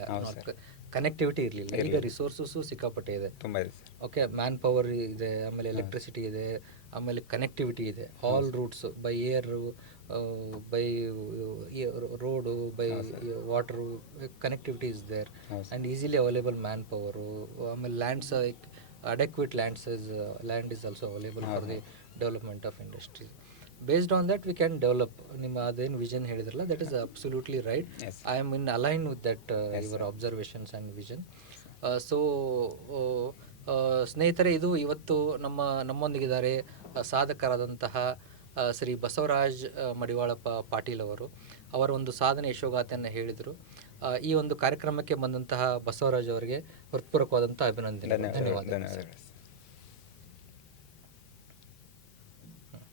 ಕನೆಕ್ಟಿವಿಟಿ ಇರಲಿಲ್ಲ. ಈಗ ರಿಸೋರ್ಸಸ್ಸು ಸಿಕ್ಕಾಪಟ್ಟೆ ಇದೆ, ತುಂಬ ಇದೆ ಸರ್. ಓಕೆ, ಮ್ಯಾನ್ ಪವರ್ ಇದೆ, ಆಮೇಲೆ ಎಲೆಕ್ಟ್ರಿಸಿಟಿ ಇದೆ, ಆಮೇಲೆ ಕನೆಕ್ಟಿವಿಟಿ ಇದೆ. All routes by air, by road, by water, connectivity is there and easily available manpower. ಆಮೇಲೆ lands, adequate land is also available for the development of industry. Based on that we can develop. ನಿಮ್ಮ ಅದೇನು ವಿಷನ್ ಹೇಳಿದ್ರಲ್ಲ, that is absolutely right. I am in align with that your observations and vision. So ಸ್ನೇಹಿತರೆ, ಇದು ಇವತ್ತು ನಮ್ಮೊಂದಿಗಿದ್ದಾರೆ ಸಾಧಕರಾದಂತಹ ಶ್ರೀ ಬಸವರಾಜ್ ಮಡಿವಾಳಪ್ಪ ಪಾಟೀಲ್ ಅವರು. ಅವರ ಒಂದು ಸಾಧನೆ ಯಶೋಗಾಥೆಯನ್ನು ಹೇಳಿದರು. ಈ ಒಂದು ಕಾರ್ಯಕ್ರಮಕ್ಕೆ ಬಂದಂತಹ ಬಸವರಾಜ್ ಅವರಿಗೆ ಹೃತ್ಪೂರ್ವಕವಾದಂಥ ಅಭಿನಂದನೆ. ಧನ್ಯವಾದ.